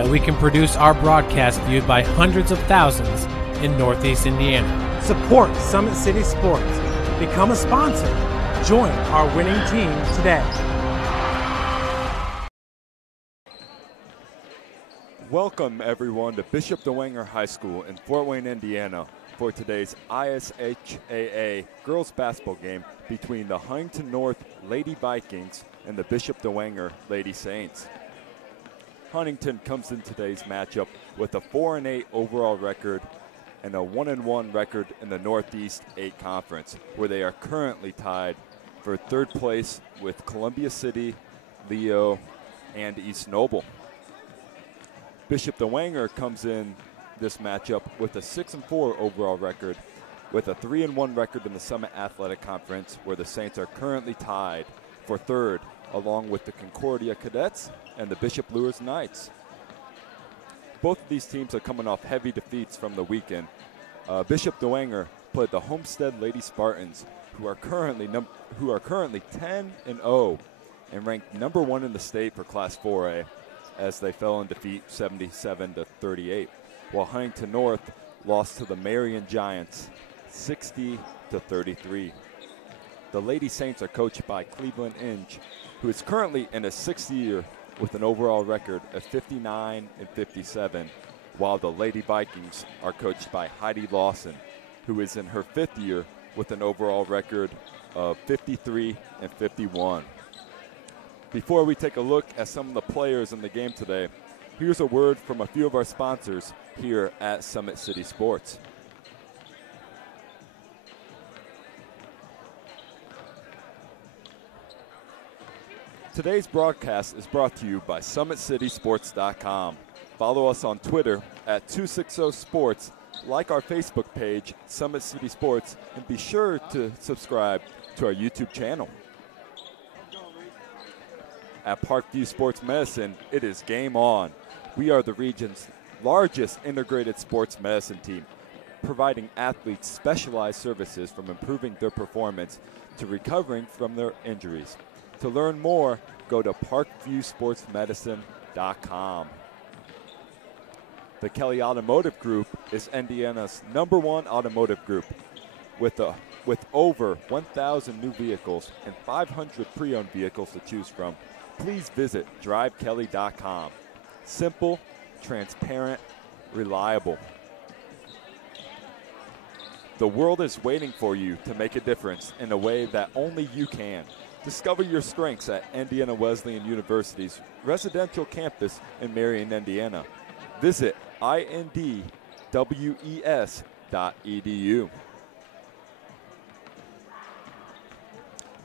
that we can produce our broadcast viewed by hundreds of thousands in Northeast Indiana. Support Summit City Sports. Become a sponsor. Join our winning team today. Welcome everyone to Bishop Dwenger High School in Fort Wayne, Indiana for today's IHSAA girls basketball game between the Huntington North Lady Vikings and the Bishop Dwenger Lady Saints. Huntington comes in today's matchup with a 4-8 overall record and a 1-1 record in the Northeast 8 Conference, where they are currently tied for third place with Columbia City, Leo, and East Noble. Bishop Dwenger comes in this matchup with a 6-4 overall record, with a 3-1 record in the Summit Athletic Conference, where the Saints are currently tied for third, along with the Concordia Cadets and the Bishop Lures Knights. Both of these teams are coming off heavy defeats from the weekend. Bishop Dwenger played the Homestead Lady Spartans, who are currently 10-0 and ranked number 1 in the state for Class 4A, as they fell in defeat 77-38. While Huntington North lost to the Marion Giants 60-33. The Lady Saints are coached by Cleveland Inge, who is currently in his 6th year with an overall record of 59-57, while the Lady Vikings are coached by Heidi Lawson, who is in her 5th year with an overall record of 53-51. Before we take a look at some of the players in the game today, here's a word from a few of our sponsors here at Summit City Sports. Today's broadcast is brought to you by SummitCitySports.com. Follow us on Twitter at 260sports, like our Facebook page, Summit City Sports, and be sure to subscribe to our YouTube channel. At Parkview Sports Medicine, it is game on. We are the region's largest integrated sports medicine team, providing athletes specialized services from improving their performance to recovering from their injuries. To learn more, go to parkviewsportsmedicine.com. The Kelly Automotive Group is Indiana's #1 automotive group with over 1,000 new vehicles and 500 pre-owned vehicles to choose from. Please visit drivekelly.com. Simple, transparent, reliable. The world is waiting for you to make a difference in a way that only you can. Discover your strengths at Indiana Wesleyan University's residential campus in Marion, Indiana. Visit indwes.edu.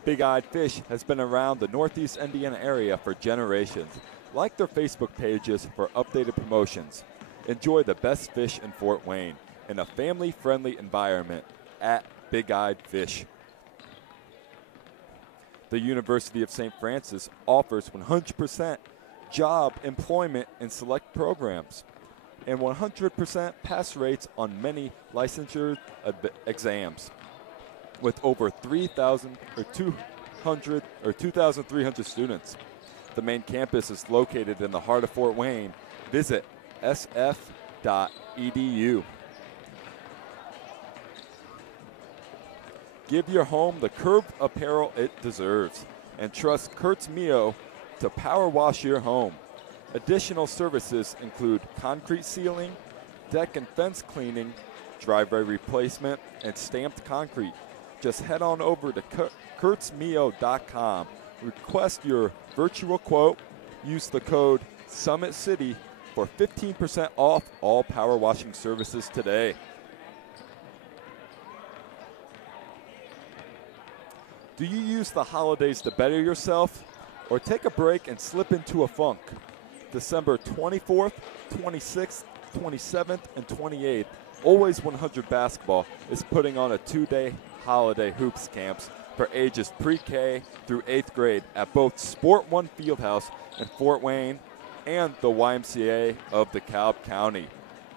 Big Eyed Fish has been around the Northeast Indiana area for generations. Like their Facebook pages for updated promotions. Enjoy the best fish in Fort Wayne in a family-friendly environment at Big Eyed Fish. The University of St. Francis offers 100% job employment in select programs and 100% pass rates on many licensure exams. With over 2,300 students. The main campus is located in the heart of Fort Wayne. Visit sf.edu. Give your home the curved apparel it deserves and trust Kurt's Mio to power wash your home. Additional services include concrete sealing, deck and fence cleaning, driveway replacement, and stamped concrete. Just head on over to kurtzmio.com. Request your virtual quote. Use the code SummitCity for 15% off all power washing services today. Do you use the holidays to better yourself or take a break and slip into a funk? December 24th, 26th, 27th, and 28th, Always 100 Basketball is putting on a 2-day holiday hoops camps for ages pre-K through 8th grade at both Sport One Fieldhouse in Fort Wayne and the YMCA of DeKalb County.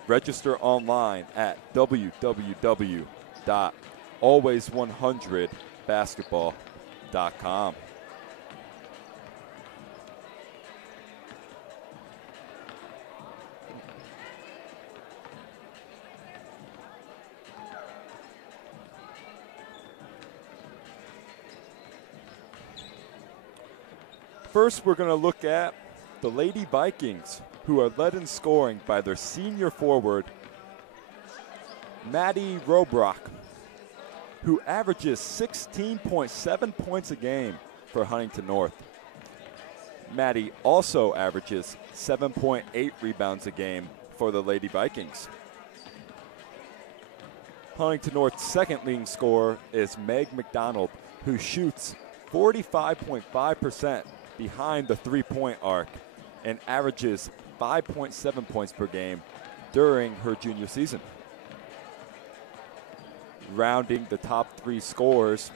Register online at www.always100basketball.com. first we're going to look at the Lady Vikings, who are led in scoring by their senior forward, Maddie Robrock, who averages 16.7 points a game for Huntington North. Maddie also averages 7.8 rebounds a game for the Lady Vikings. Huntington North's second leading scorer is Meg McDonald, who shoots 45.5% behind the three-point arc and averages 5.7 points per game during her junior season. Rounding the top three scorers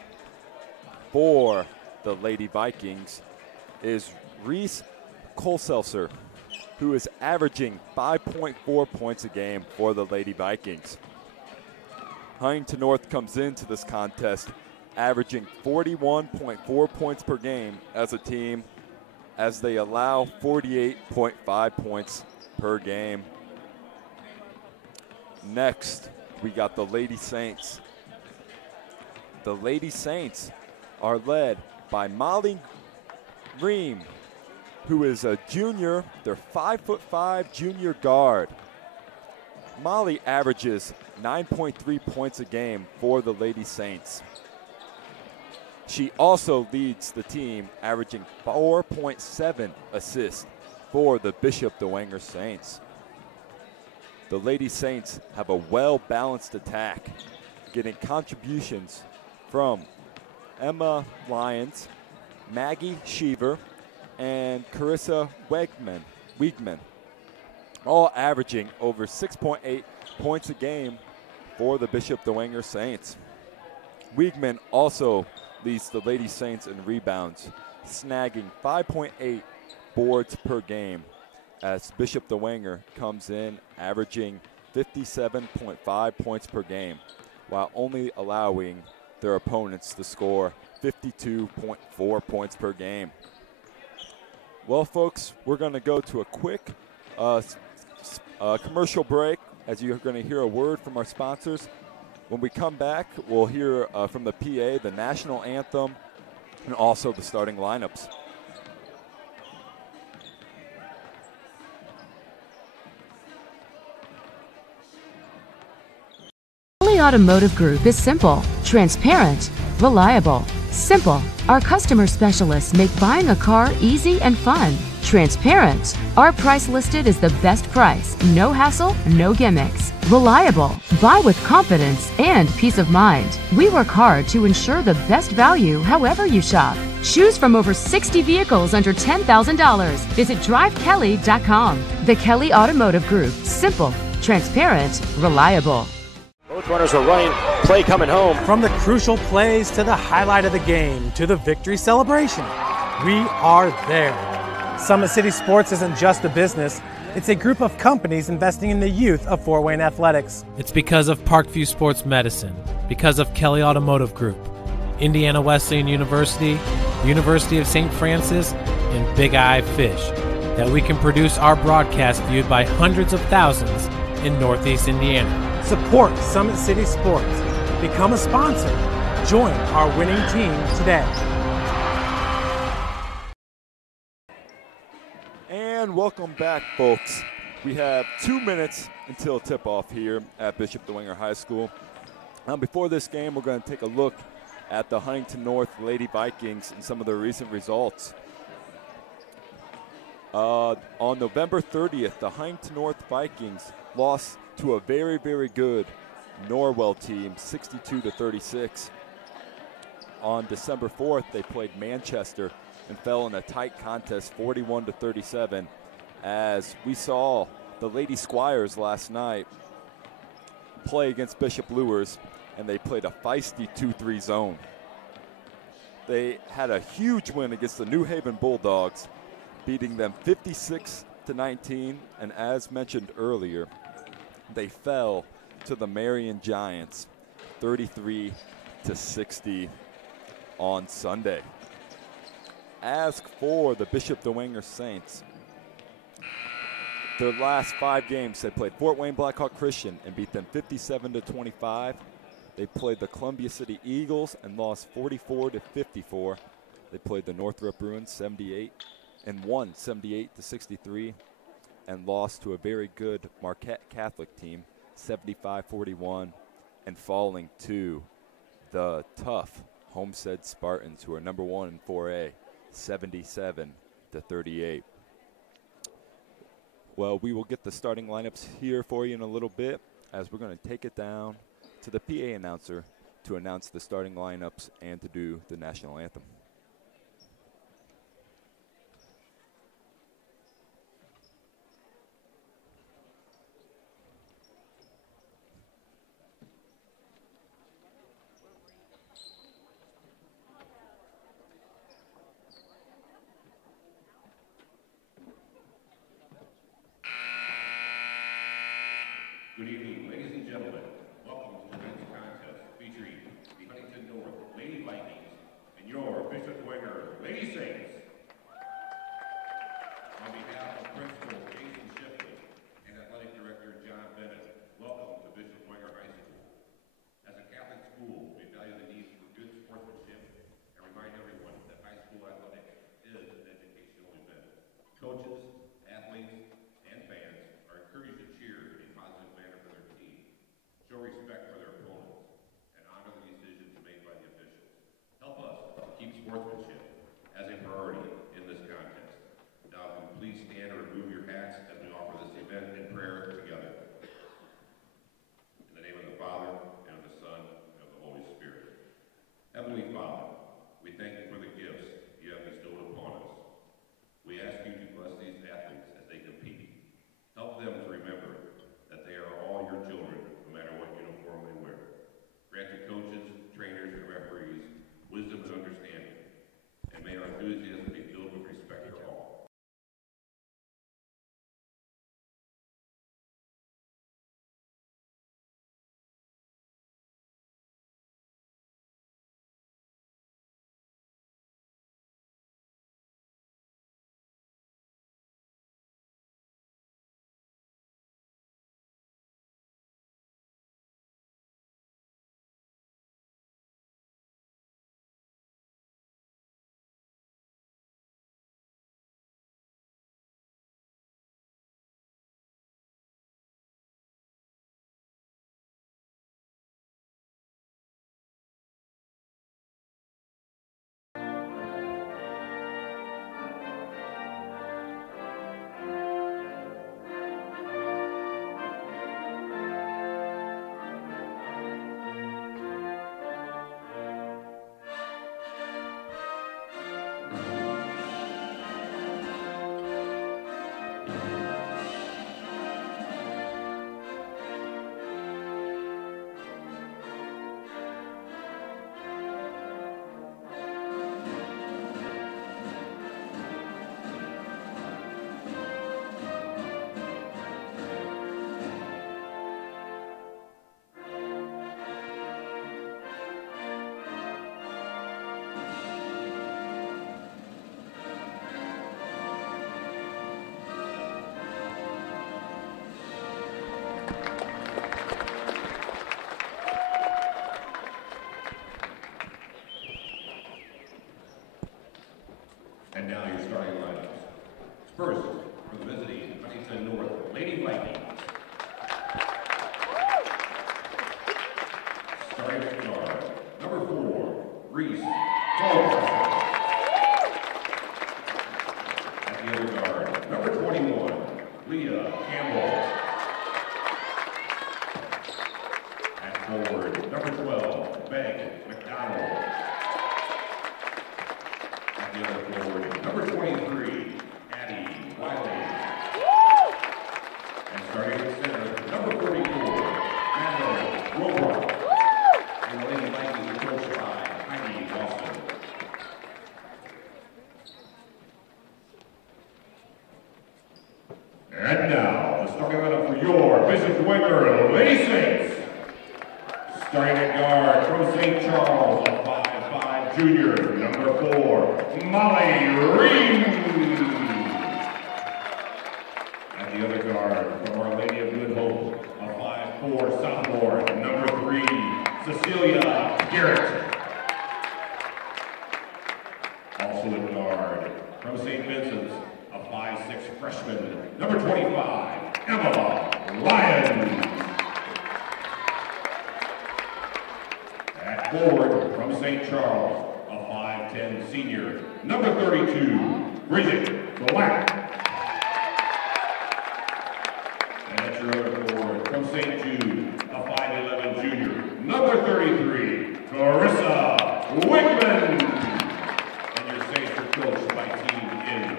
for the Lady Vikings is Reese Kohlselser, who is averaging 5.4 points a game for the Lady Vikings. Huntington North comes into this contest averaging 41.4 points per game as a team, as they allow 48.5 points per game. Next, we got the Lady Saints. The Lady Saints are led by Molly Ream, who is a junior. They're 5'5" junior guard. Molly averages 9.3 points a game for the Lady Saints. She also leads the team, averaging 4.7 assists for the Bishop Dwenger Saints. The Lady Saints have a well-balanced attack, getting contributions from Emma Lyons, Maggie Sheaver, and Carissa Wiegman, all averaging over 6.8 points a game for the Bishop Dwenger Saints. Wiegman also leads the Lady Saints in rebounds, snagging 5.8 boards per game, as Bishop Dwenger comes in averaging 57.5 points per game, while only allowing their opponents to score 52.4 points per game. Well, folks, we're going to go to a quick commercial break, as you're going to hear a word from our sponsors. When we come back, we'll hear from the PA the national anthem and also the starting lineups. Kelly Automotive Group is simple, transparent, reliable. Simple. Our customer specialists make buying a car easy and fun. Transparent. Our price listed is the best price. No hassle, no gimmicks. Reliable. Buy with confidence and peace of mind. We work hard to ensure the best value however you shop. Choose from over 60 vehicles under $10,000. Visit drivekelly.com. The Kelly Automotive Group. Simple, transparent, reliable. Both runners are running, play coming home. From the crucial plays to the highlight of the game to the victory celebration, we are there. Summit City Sports isn't just a business, it's a group of companies investing in the youth of Fort Wayne athletics. It's because of Parkview Sports Medicine, because of Kelly Automotive Group, Indiana Wesleyan University, University of St. Francis, and Big Eye Fish, that we can produce our broadcast viewed by hundreds of thousands in Northeast Indiana. Support Summit City Sports. Become a sponsor. Join our winning team today. And welcome back, folks. We have 2 minutes until tip-off here at Bishop Dwenger High School. Before this game, we're going to take a look at the Huntington North Lady Vikings and some of their recent results. On November 30th, the Huntington North Vikings lost to a very, very good Norwell team, 62-36. On December 4th, they played Manchester and fell in a tight contest, 41-37, as we saw the Lady Squires last night play against Bishop Luers, and they played a feisty 2-3 zone. They had a huge win against the New Haven Bulldogs, beating them 56-19, and as mentioned earlier, they fell to the Marion Giants 33-60 on Sunday. As for the Bishop Dwenger Saints, their last 5 games, they played Fort Wayne Blackhawk Christian and beat them 57-25. They played the Columbia City Eagles and lost 44-54. They played the Northrop Bruins 78 and won 78-63 and lost to a very good Marquette Catholic team 75-41 and falling to the tough Homestead Spartans, who are number 1 in 4A, 77-38. Well, we will get the starting lineups here for you in a little bit, as we're going to take it down to the PA announcer to announce the starting lineups and to do the national anthem. Good evening, ladies and gentlemen. Welcome to tonight's contest featuring the Huntington North Lady Vikings and your Bishop Dwenger Lady Saints. On behalf of Principal Jason Shipley and Athletic Director John Bennett, welcome to Bishop Dwenger High School. As a Catholic school, we value the need for good sportsmanship and remind everyone that high school athletics is an educational event. Coaches, athletes, and fans are encouraged to cheer in a positive manner for their team, show respect for their opponents, and honor the decisions made by the officials. Help us keep sportsmanship as a priority in this contest. Now, please stand or remove your hats as we offer this event in prayer together. In the name of the Father, and of the Son, and of the Holy Spirit. Heavenly Father, we thank you for the gifts you have bestowed upon us. We ask you to bless these athletes as they compete. Help them to remember that they are all your children, no matter what uniform they wear. Grant the coaches, trainers, and referees wisdom and understanding, and may our enthusiasm be filled with respect for all. And now your starting lineups. First, for the visiting Huntington North Lady Vikings. Starting at guard, number 4, Reese Paulson. At the other guard, number 21, Leah Campbell. At forward, number 12, Meg McDonald. The other forward, number 23, Addie Wiley. And starting at center, number 44, Madeline Robrock. And the Lady Vikings are coached by Heidi Boston. And now, the starting lineup for your Bishop Dwenger Lady Saints. Starting at guard from St. Charles, a 5'5" junior, number 4, Molly Reed. At the other guard, from Our Lady of Good Hope, a 5'4" sophomore, number 3, Cecilia Garrett. freshman, number 25, Emma Lyons. At forward from St. Charles, a 5'10" senior, number 32, Bridget Black. And at your other forward from St. Jude, a 5'11" junior, number 33, Carissa Wickman. And your Saints are coached by Team N.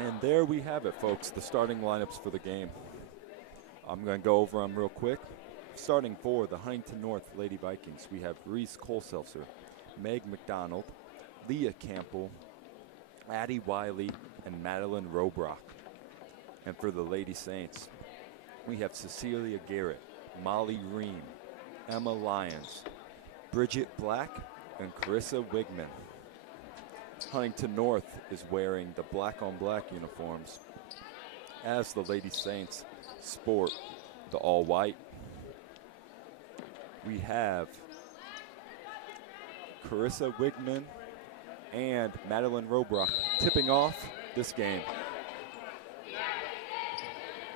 And there we have it, folks, the starting lineups for the game. I'm going to go over them real quick. Starting for the Huntington North Lady Vikings, we have Reese Kohlselser, Meg McDonald, Leah Campbell, Addie Wiley, and Madeline Robrock. And for the Lady Saints, we have Cecilia Garrett, Molly Ream, Emma Lyons, Bridget Black, and Carissa Wigman. Huntington North is wearing the black-on-black uniforms, as the Lady Saints sport the all-white. We have Carissa Wigman and Madeline Robrock tipping off this game,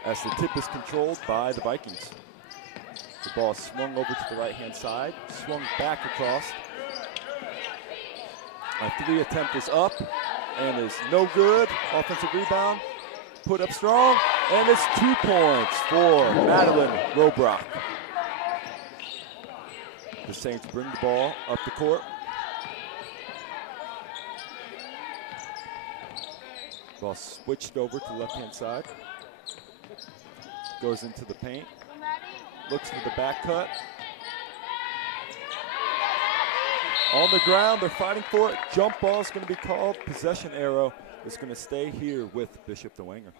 as the tip is controlled by the Vikings. The ball is swung over to the right-hand side, swung back across. A three attempt is up and is no good. Offensive rebound, put up strong, and it's 2 points for Madeline Robrock. The Saints bring the ball up the court. Ball switched over to the left-hand side. Goes into the paint. Looks for the back cut. On the ground, they're fighting for it. Jump ball is going to be called. Possession arrow is going to stay here with Bishop Dwenger.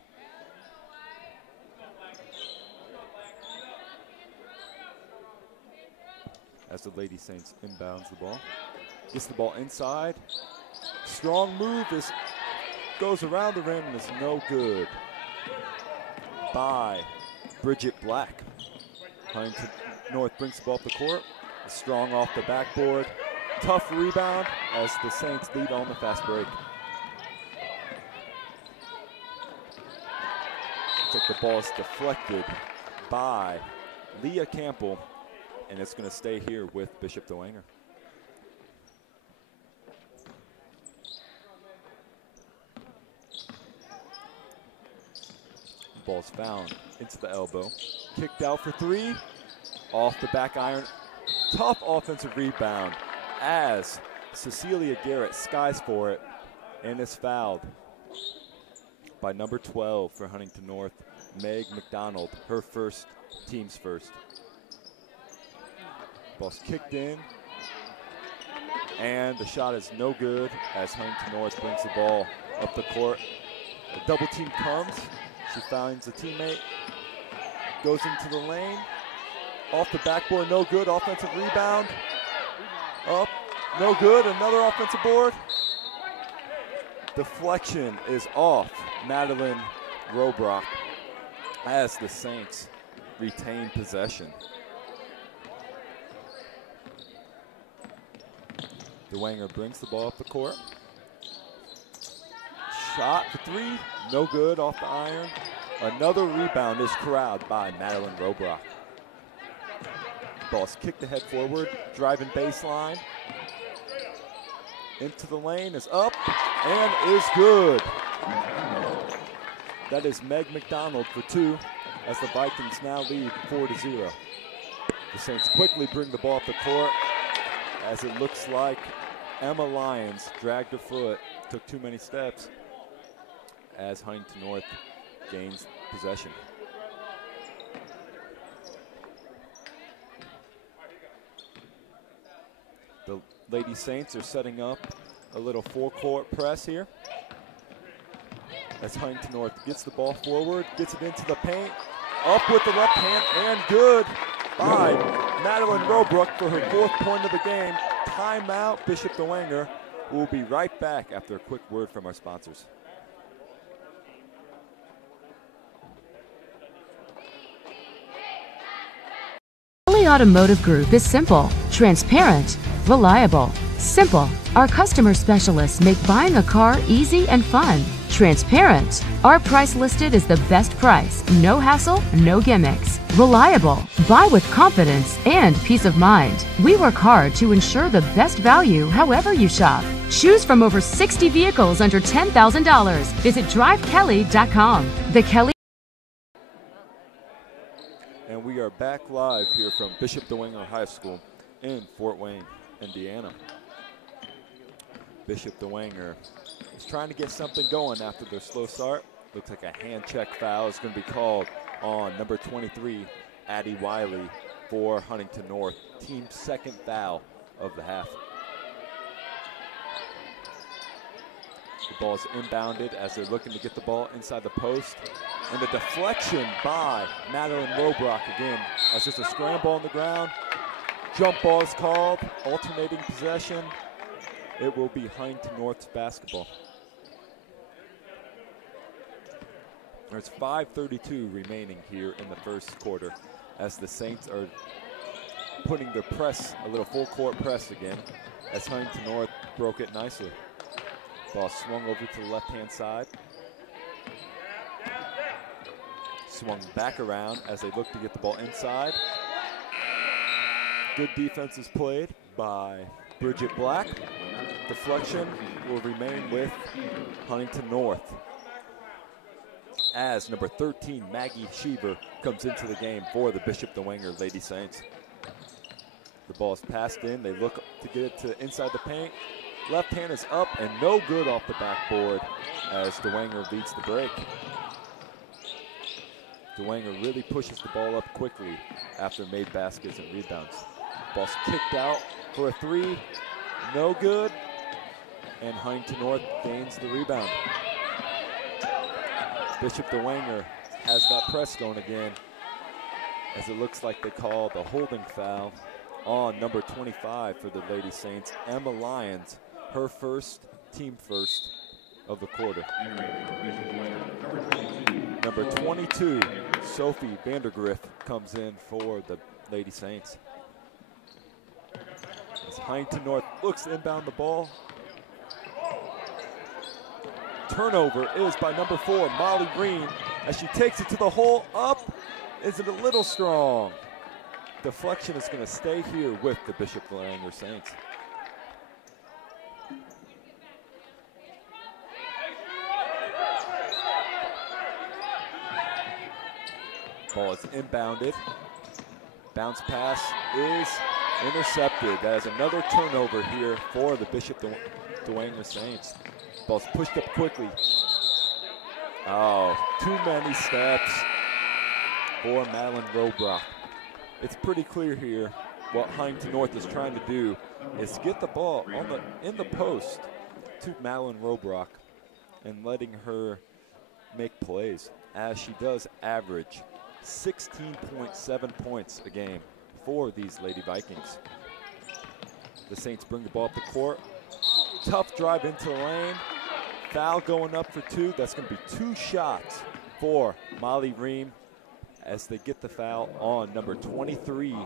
As the Lady Saints inbounds the ball. Gets the ball inside. Strong move goes around the rim and is no good by Bridget Black. Huntington North brings the ball up the court. Strong off the backboard. Tough rebound as the Saints lead on the fast break. Looks like the ball is deflected by Leah Campbell, and it's going to stay here with Bishop Dwenger. Ball's found into the elbow. Kicked out for three. Off the back iron. Tough offensive rebound as Cecilia Garrett skies for it and is fouled by number 12 for Huntington North, Meg McDonald, her team's first. Ball's kicked in, and the shot is no good as Huntington North brings the ball up the court. A double team comes. She finds a teammate, goes into the lane. Off the backboard, no good. Offensive rebound. Up, no good. Another offensive board. Deflection is off Madeline Robrock as the Saints retain possession. Dwenger brings the ball up the court. Shot for three, no good off the iron. Another rebound is corralled by Madeline Robrock. Ball's kicked ahead forward, driving baseline. Into the lane, is up, and is good. That is Meg McDonald for two, as the Vikings now lead 4-0. The Saints quickly bring the ball up the court, as it looks like Emma Lyons dragged her foot, took too many steps, as Huntington North gains possession. The Lady Saints are setting up a little four-court press here, as Huntington North gets the ball forward, gets it into the paint, up with the left hand, and good by Madeline Robrock for her 4th point of the game. Timeout, Bishop Dwenger. We'll be right back after a quick word from our sponsors. Automotive Group is simple, transparent, reliable. Simple. Our customer specialists make buying a car easy and fun. Transparent. Our price listed is the best price. No hassle, no gimmicks. Reliable. Buy with confidence and peace of mind. We work hard to ensure the best value however you shop. Choose from over 60 vehicles under $10,000. Visit drivekelly.com. The Kelly. And we are back live here from Bishop Dwenger High School in Fort Wayne, Indiana. Bishop Dwenger is trying to get something going after their slow start. Looks like a hand check foul is going to be called on number 23, Addie Wiley, for Huntington North. Team's second foul of the half. The ball is inbounded as they're looking to get the ball inside the post. And the deflection by Madeline Robrock again, as there's a scramble on the ground. Jump ball is called, alternating possession. It will be Huntington North's basketball. There's 5:32 remaining here in the first quarter as the Saints are putting their press, a little full court press again, as Huntington North broke it nicely. Ball swung over to the left-hand side. Swung back around as they look to get the ball inside. Good defense is played by Bridget Black. Deflection will remain with Huntington North, as number 13, Maggie Sheever, comes into the game for the Bishop Dwenger Lady Saints. The ball is passed in. They look to get it to inside the paint. Left hand is up and no good off the backboard as Dwenger leads the break. Dwenger really pushes the ball up quickly after made baskets and rebounds. Ball's kicked out for a three. No good. And Huntington North gains the rebound. Bishop Dwenger has that press going again, as it looks like they call the holding foul on number 25 for the Lady Saints, Emma Lyons, her first, team first of the quarter. Number 22, Sophie Vandergriff, comes in for the Lady Saints. As Huntington North looks to inbound the ball. Turnover is by number 4, Molly Green, as she takes it to the hole. Up. Is it a little strong? Deflection is going to stay here with the Bishop Dwenger Saints. Ball is inbounded. Bounce pass is intercepted. That is another turnover here for the Bishop Dwenger Saints. Ball's pushed up quickly. Oh, too many steps for Madeline Robrock. It's pretty clear here what Huntington North is trying to do is get the ball in the post to Madeline Robrock and letting her make plays, as she does average 16.7 points a game for these Lady Vikings. The Saints bring the ball up the court. Tough drive into the lane. Foul going up for 2. That's going to be 2 shots for Molly Ream as they get the foul on number 23,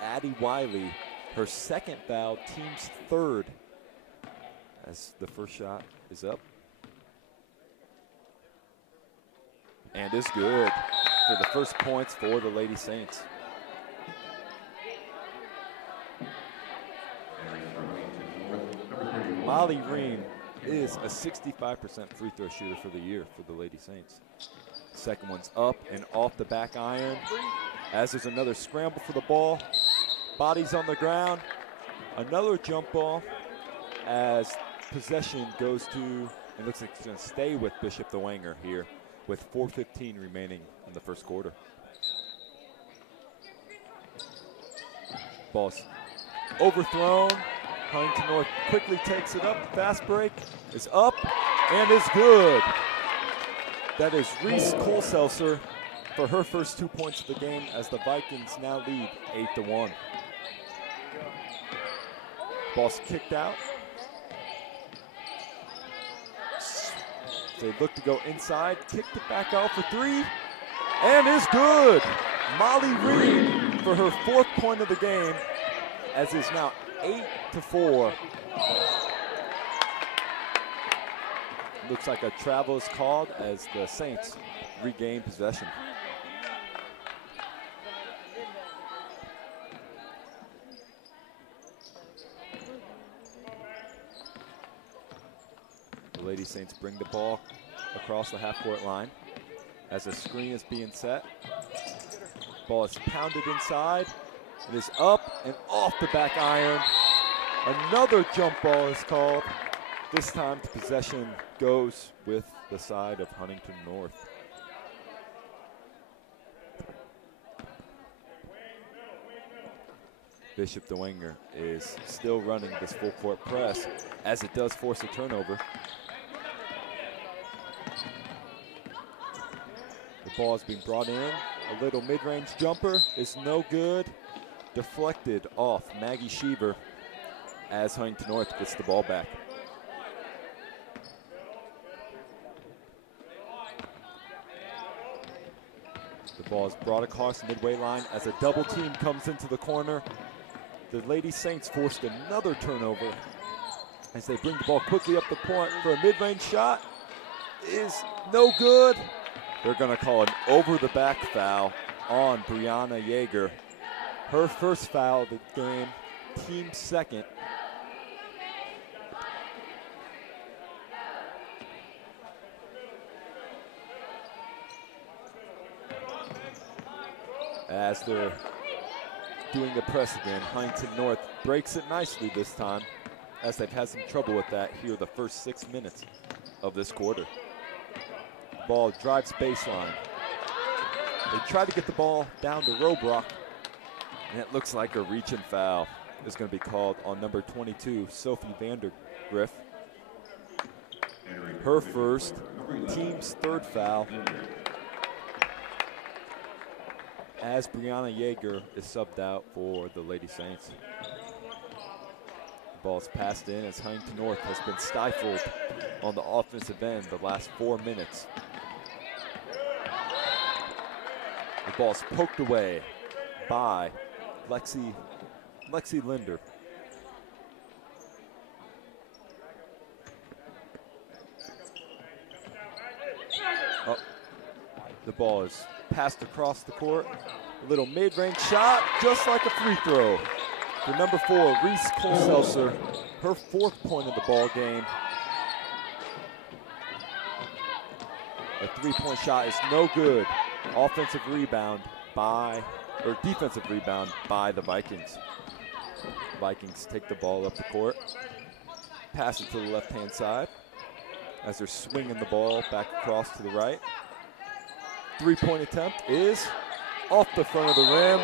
Addie Wiley. Her second foul, team's third, as the first shot is up. And is good for the first points for the Lady Saints. Molly Ream is a 65% free throw shooter for the year for the Lady Saints. Second one's up and off the back iron, as there's another scramble for the ball. Bodies on the ground. Another jump ball as possession goes to, it looks like it's going to stay with Bishop Dwenger here with 4:15 remaining in the first quarter. Ball's overthrown. Huntington North quickly takes it up. Fast break is up and is good. That is Reese Kohlselser for her first 2 points of the game, as the Vikings now lead 8-1. Ball's kicked out. They look to go inside, kicked it back out for 3, and is good. Molly Reed for her 4th point of the game, as it's now 8-4. Looks like a travel is called as the Saints regain possession. The Lady Saints bring the ball across the half-court line as a screen is being set. Ball is pounded inside. It is up and off the back iron. Another jump ball is called. This time the possession goes with the side of Huntington North. Bishop Dwenger is still running this full court press as it does force a turnover. The ball is being brought in. A little mid-range jumper is no good. Deflected off Maggie Sheever as Huntington North gets the ball back. The ball is brought across the midway line as a double team comes into the corner. The Lady Saints forced another turnover as they bring the ball quickly up the point for a mid-range shot. Is no good. They're going to call an over-the-back foul on Brianna Yeager. Her first foul of the game, team second. As they're doing the press again, Huntington North breaks it nicely this time, as they've had some trouble with that here the first 6 minutes of this quarter. Ball drives baseline. They try to get the ball down to Robrock, and it looks like a reach and foul is going to be called on number 22, Sophie Vandergriff. Her first, team's 3rd foul, as Brianna Yeager is subbed out for the Lady Saints. The ball's passed in as Huntington North has been stifled on the offensive end the last 4 minutes. The ball's poked away by Lexi Linder. Oh, the ball is passed across the court. A little mid-range shot, just like a free throw. For number 4, Reese Colselser, her 4th point of the ball game. A 3-point shot is no good. Defensive rebound by the Vikings. Vikings take the ball up the court, pass it to the left-hand side as they're swinging the ball back across to the right. 3-point attempt is off the front of the rim,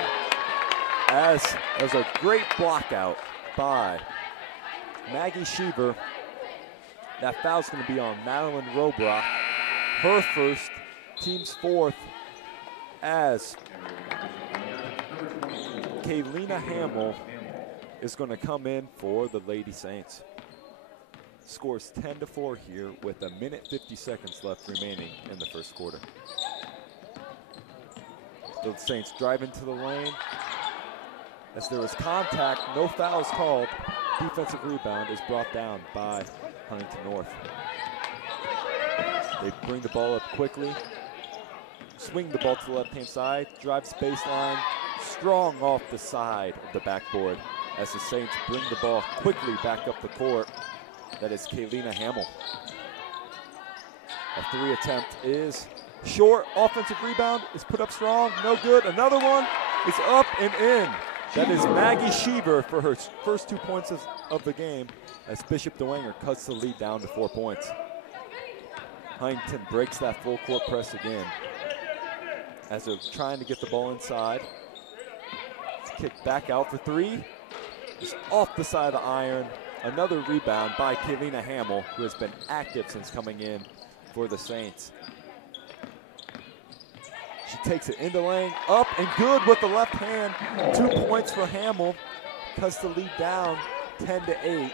as there's a great block out by Maggie Sheever. That foul's going to be on Madeline Robrock, her first, team's 4th, as Kaylina Hamill is going to come in for the Lady Saints. Scores 10-4 here with 1:50 seconds left remaining in the first quarter. The Saints drive into the lane. As there was contact, no fouls called. Defensive rebound is brought down by Huntington North. They bring the ball up quickly. Swing the ball to the left-hand side. Drives baseline. Strong off the side of the backboard as the Saints bring the ball quickly back up the court. That is Kaylina Hamill. A 3 attempt is short. Offensive rebound is put up strong. No good. Another one is up and in. That is Maggie Sheever for her first 2 points of the game as Bishop Dwenger cuts the lead down to 4 points. Huntington breaks that full court press again as they're trying to get the ball inside. It's kicked back out for 3. It's off the side of the iron. Another rebound by Kaylina Hamill, who has been active since coming in for the Saints. She takes it into lane, up and good with the left hand. 2 points for Hamill, cuts the lead down 10-8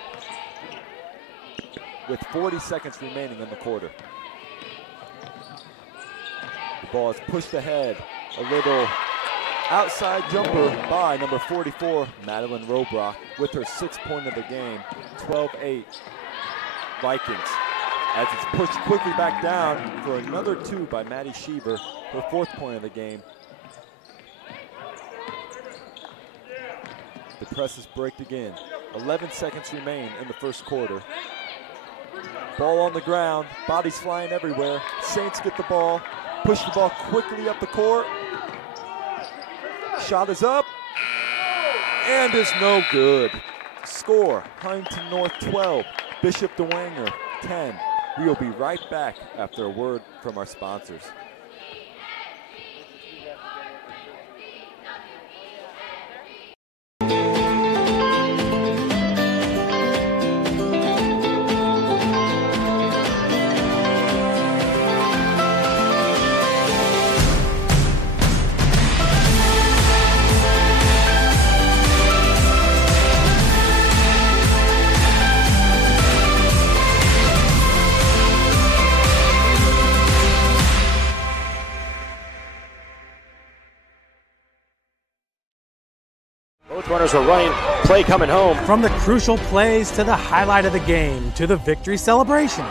with 40 seconds remaining in the quarter. The ball is pushed ahead, a little Outside jumper by number 44, Madeline Robrock, with her 6th point of the game, 12-8 Vikings. As it's pushed quickly back down for another 2 by Maddie Sheever, her 4th point of the game. The press is braked again. 11 seconds remain in the first quarter. Ball on the ground, bodies flying everywhere. Saints get the ball, push the ball quickly up the court. Shot is up, and is no good. Score, Huntington North 12, Bishop Dwenger 10. We will be right back after a word from our sponsors. Both runners are running, play coming home. From the crucial plays to the highlight of the game to the victory celebration,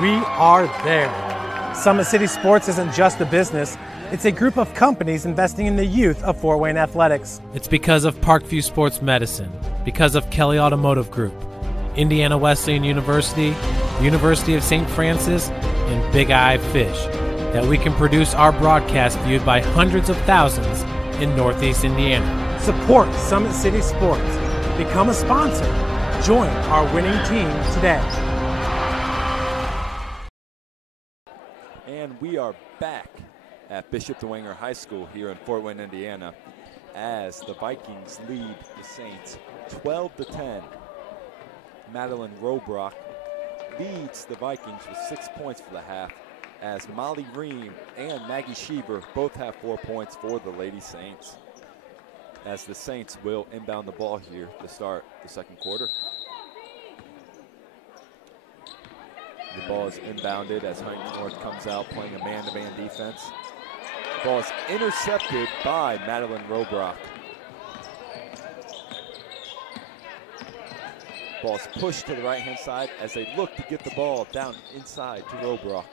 we are there. Summit City Sports isn't just a business, it's a group of companies investing in the youth of Fort Wayne athletics. It's because of Parkview Sports Medicine, because of Kelly Automotive Group, Indiana Wesleyan University, University of St. Francis, and Big Eye Fish, that we can produce our broadcast viewed by hundreds of thousands in Northeast Indiana. Support Summit City Sports. Become a sponsor. Join our winning team today. And we are back at Bishop Dwenger High School here in Fort Wayne, Indiana, as the Vikings lead the Saints 12-10. Madeline Robrock leads the Vikings with 6 points for the half, as Molly Ream and Maggie Sheever both have 4 points for the Lady Saints, as the Saints will inbound the ball here to start the second quarter. The ball is inbounded as Huntington North comes out playing a man-to-man defense. The ball is intercepted by Madeline Robrock. Ball is pushed to the right-hand side as they look to get the ball down inside to Robrock.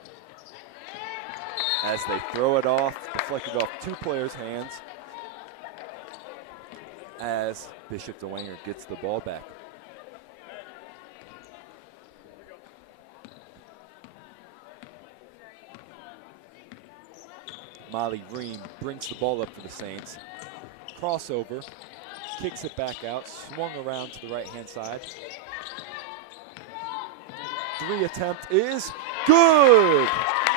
As they throw it off, deflected off 2 players' hands, as Bishop Dwenger gets the ball back. Molly Ream brings the ball up for the Saints. Crossover, kicks it back out, swung around to the right-hand side. 3 attempt is good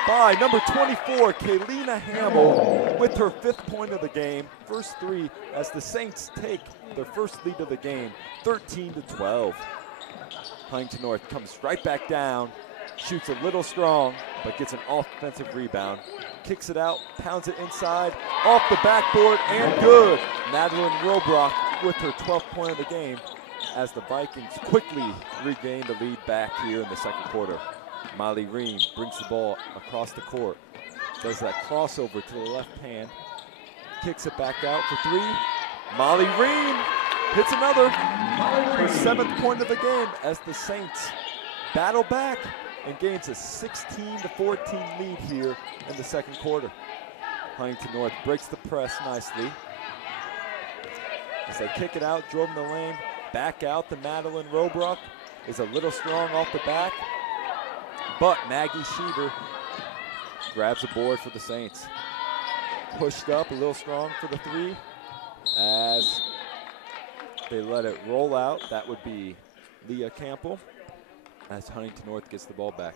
by number 24, Kaylina Hamill, with her 5th point of the game. First 3 as the Saints take their first lead of the game, 13-12. Huntington North comes right back down, shoots a little strong, but gets an offensive rebound. Kicks it out, pounds it inside, off the backboard, and good. Madeline Robrock with her 12th point of the game, as the Vikings quickly regain the lead back here in the second quarter. Molly Ream brings the ball across the court, does that crossover to the left hand, kicks it back out for 3. Molly Ream hits another, her 7th point of the game, as the Saints battle back and gains a 16-14 lead here in the second quarter. Huntington North breaks the press nicely as they kick it out, drove in the lane, back out to Madeline Robrock, is a little strong off the back, but Maggie Sheever grabs a board for the Saints. Pushed up a little strong for the 3 as they let it roll out. That would be Leah Campbell, as Huntington North gets the ball back.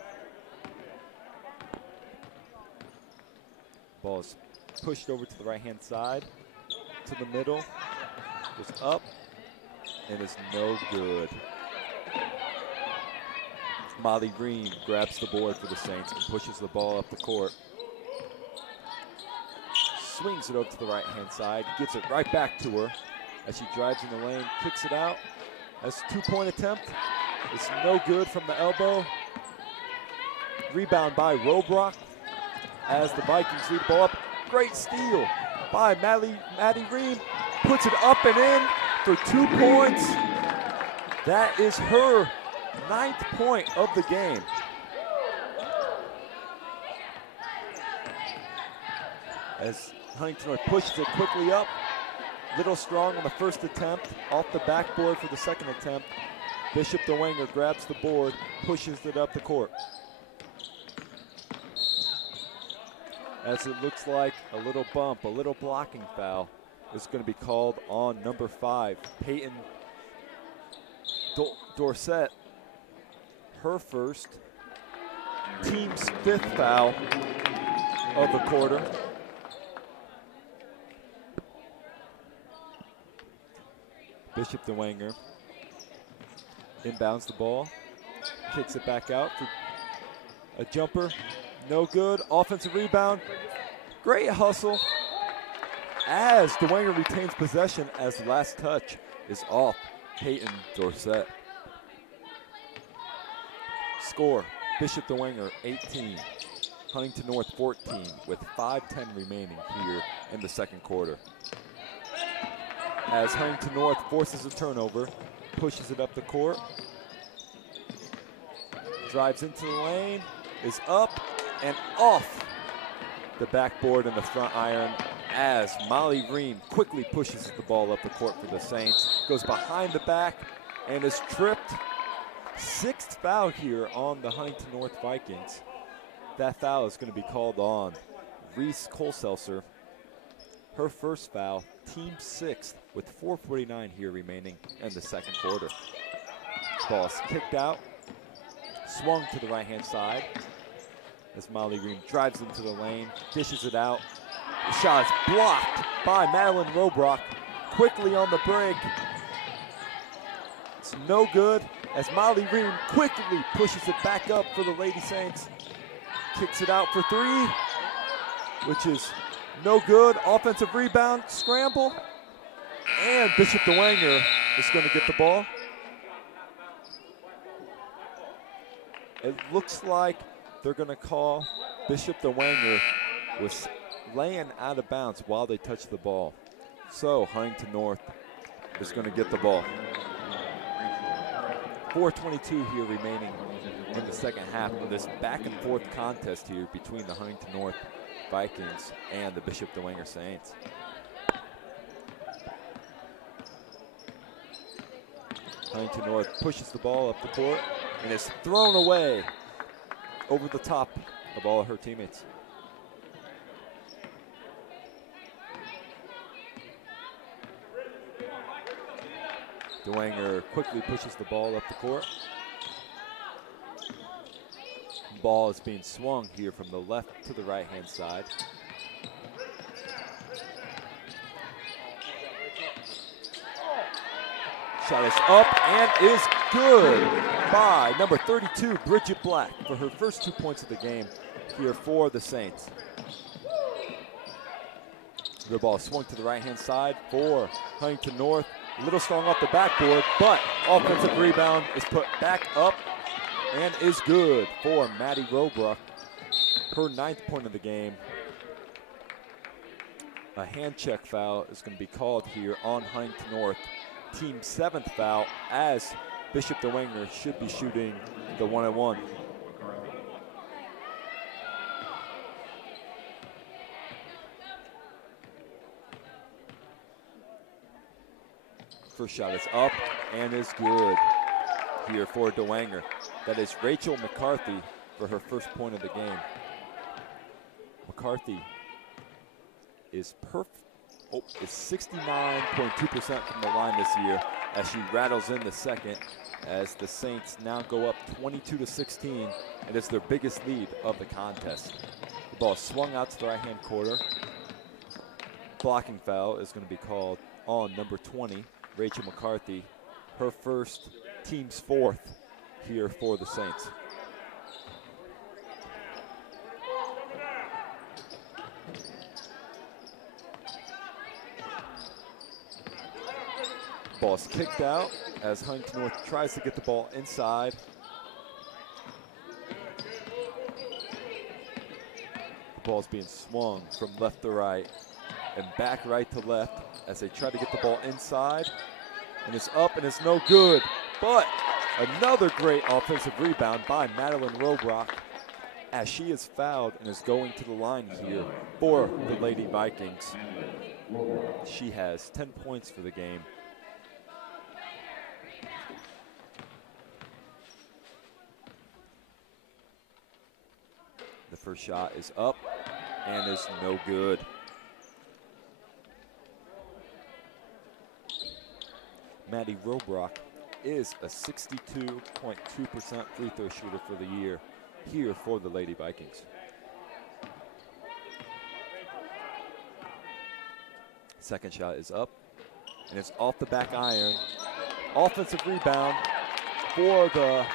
Ball is pushed over to the right-hand side, to the middle, goes up, and is no good. Molly Green grabs the board for the Saints and pushes the ball up the court. Swings it over to the right-hand side, gets it right back to her as she drives in the lane, kicks it out. As 2-point attempt, it's no good from the elbow. Rebound by Robrock as the Vikings lead the ball up. Great steal by Maddie Ream. Puts it up and in for 2 points. That is her 9th point of the game. As Huntington North pushes it quickly up. Little strong on the first attempt, off the backboard for the second attempt. Bishop Dwenger grabs the board, pushes it up the court. As it looks like a little bump, a little blocking foul is going to be called on number 5, Peyton Dorsett. Her first, team's 5th foul of the quarter. Bishop Dwenger inbounds the ball, kicks it back out for a jumper. No good. Offensive rebound. Great hustle as Dwenger retains possession as the last touch is off Peyton Dorsett. Score, Bishop Dwenger 18, Huntington North 14 with 5:10 remaining here in the second quarter. As Huntington North forces a turnover, pushes it up the court, drives into the lane, is up and off the backboard and the front iron as Molly Ream quickly pushes the ball up the court for the Saints, goes behind the back and is tripped. 6th foul here on the Huntington North Vikings. That foul is going to be called on Reese Colselser. Her first foul, team 6th, with 4:49 here remaining in the second quarter. Ball is kicked out, swung to the right-hand side as Molly Ream drives into the lane, dishes it out. The shot is blocked by Madeline Robrock. Quickly on the break. It's no good as Molly Ream quickly pushes it back up for the Lady Saints. Kicks it out for 3, which is no good. Offensive rebound, scramble, and Bishop Dwenger is going to get the ball. It looks like they're going to call Bishop Dwenger was laying out of bounds while they touch the ball. So Huntington North is going to get the ball. 4:22 here remaining in the second half of this back and forth contest here between the Huntington North Vikings and the Bishop Dwenger Saints. Huntington North pushes the ball up the court and is thrown away over the top of all of her teammates. Dwenger quickly pushes the ball up the court. Ball is being swung here from the left to the right-hand side. Shot is up and is good by number 32, Bridget Black, for her first 2 points of the game here for the Saints. The ball swung to the right-hand side for Huntington North. A little strong off the backboard, but offensive rebound is put back up and is good for Maddie Robrock, her 9th point of the game. A hand check foul is going to be called here on Huntington North. Team 7th foul as Bishop Dwenger should be shooting the 1-on-1. First shot is up and is good here for Dwenger. That is Rachel McCarthy for her first point of the game. McCarthy is is 69.2% from the line this year as she rattles in the second as the Saints now go up 22-16 and it's their biggest lead of the contest. The ball swung out to the right-hand quarter. Blocking foul is going to be called on number 20, Rachel McCarthy, her first, team's 4th here for the Saints. Ball's kicked out as Huntington North tries to get the ball inside. The ball's being swung from left to right and back right to left as they try to get the ball inside. And it's up and it's no good. But another great offensive rebound by Madeline Robrock as she is fouled and is going to the line here for the Lady Vikings. She has 10 points for the game. The first shot is up and is no good. Maddie Robrock is a 62.2% free throw shooter for the year here for the Lady Vikings. Second shot is up and it's off the back iron. Offensive rebound for the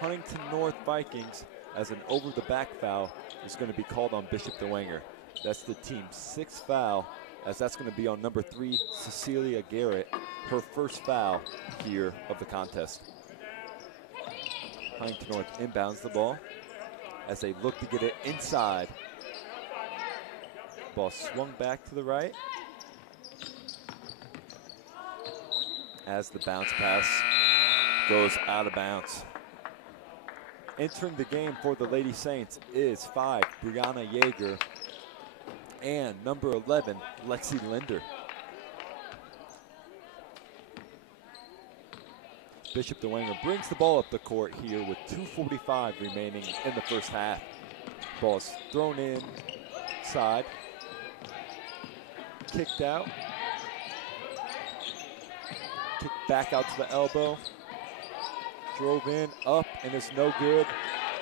Huntington North Vikings as an over the back foul is going to be called on Bishop Dwenger. That's the team's 6th foul, as that's going to be on number 3, Cecilia Garrett, her first foul here of the contest. Huntington North inbounds the ball as they look to get it inside. Ball swung back to the right as the bounce pass goes out of bounds. Entering the game for the Lady Saints is 5, Brianna Yeager, and number 11, Lexi Linder. Bishop Dwenger brings the ball up the court here with 2:45 remaining in the first half. Ball is thrown inside, kicked out, kicked back out to the elbow, drove in, up, and it's no good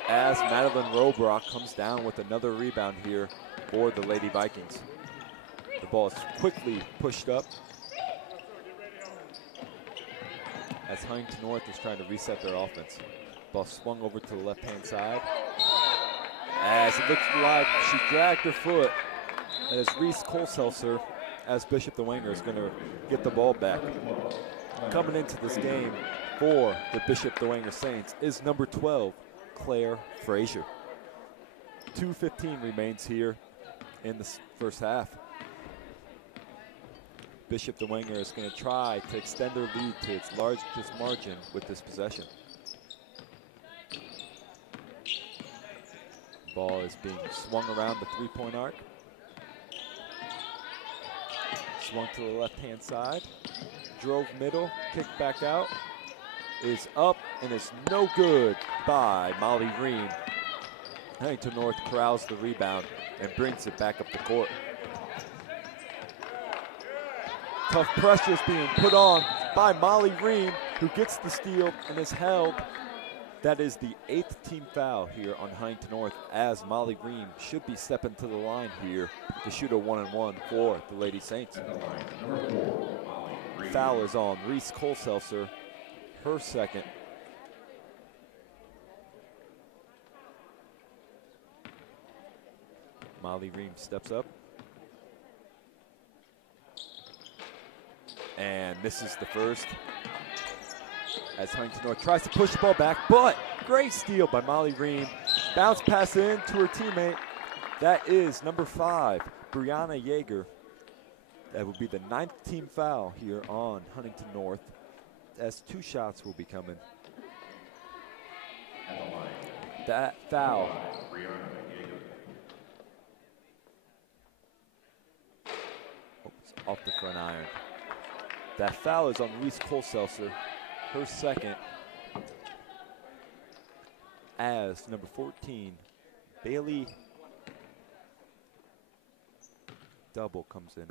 as Madeline Robrock comes down with another rebound here for the Lady Vikings. The ball is quickly pushed up as Huntington North is trying to reset their offense. Ball swung over to the left-hand side. As it looks like she dragged her foot, and it's Reese Kohlselser as Bishop Dwenger is going to get the ball back. Coming into this game for the Bishop Dwenger Saints is number 12, Claire Frazier. 2:15 remains here in the first half. Bishop Dwenger is going to try to extend their lead to its largest margin with this possession. Ball is being swung around the three-point arc. Swung to the left-hand side. Drove middle, kicked back out. Is up and is no good by Molly Ream. Huntington North corrals the rebound and brings it back up the court. Tough pressure is being put on by Molly Ream, who gets the steal and is held. That is the 8th team foul here on Huntington North, as Molly Ream should be stepping to the line here to shoot a 1-and-1 for the Lady Saints. Foul is on Reese Kohlselser, her second. Molly Ream steps up and misses the first as Huntington North tries to push the ball back, but great steal by Molly Ream. Bounce pass in to her teammate. That is number 5, Brianna Yeager. That will be the 9th team foul here on Huntington North, as 2 shots will be coming. That foul off the front iron. That foul is on Reese Kohlselser, her second, as number 14, Bailey Double comes in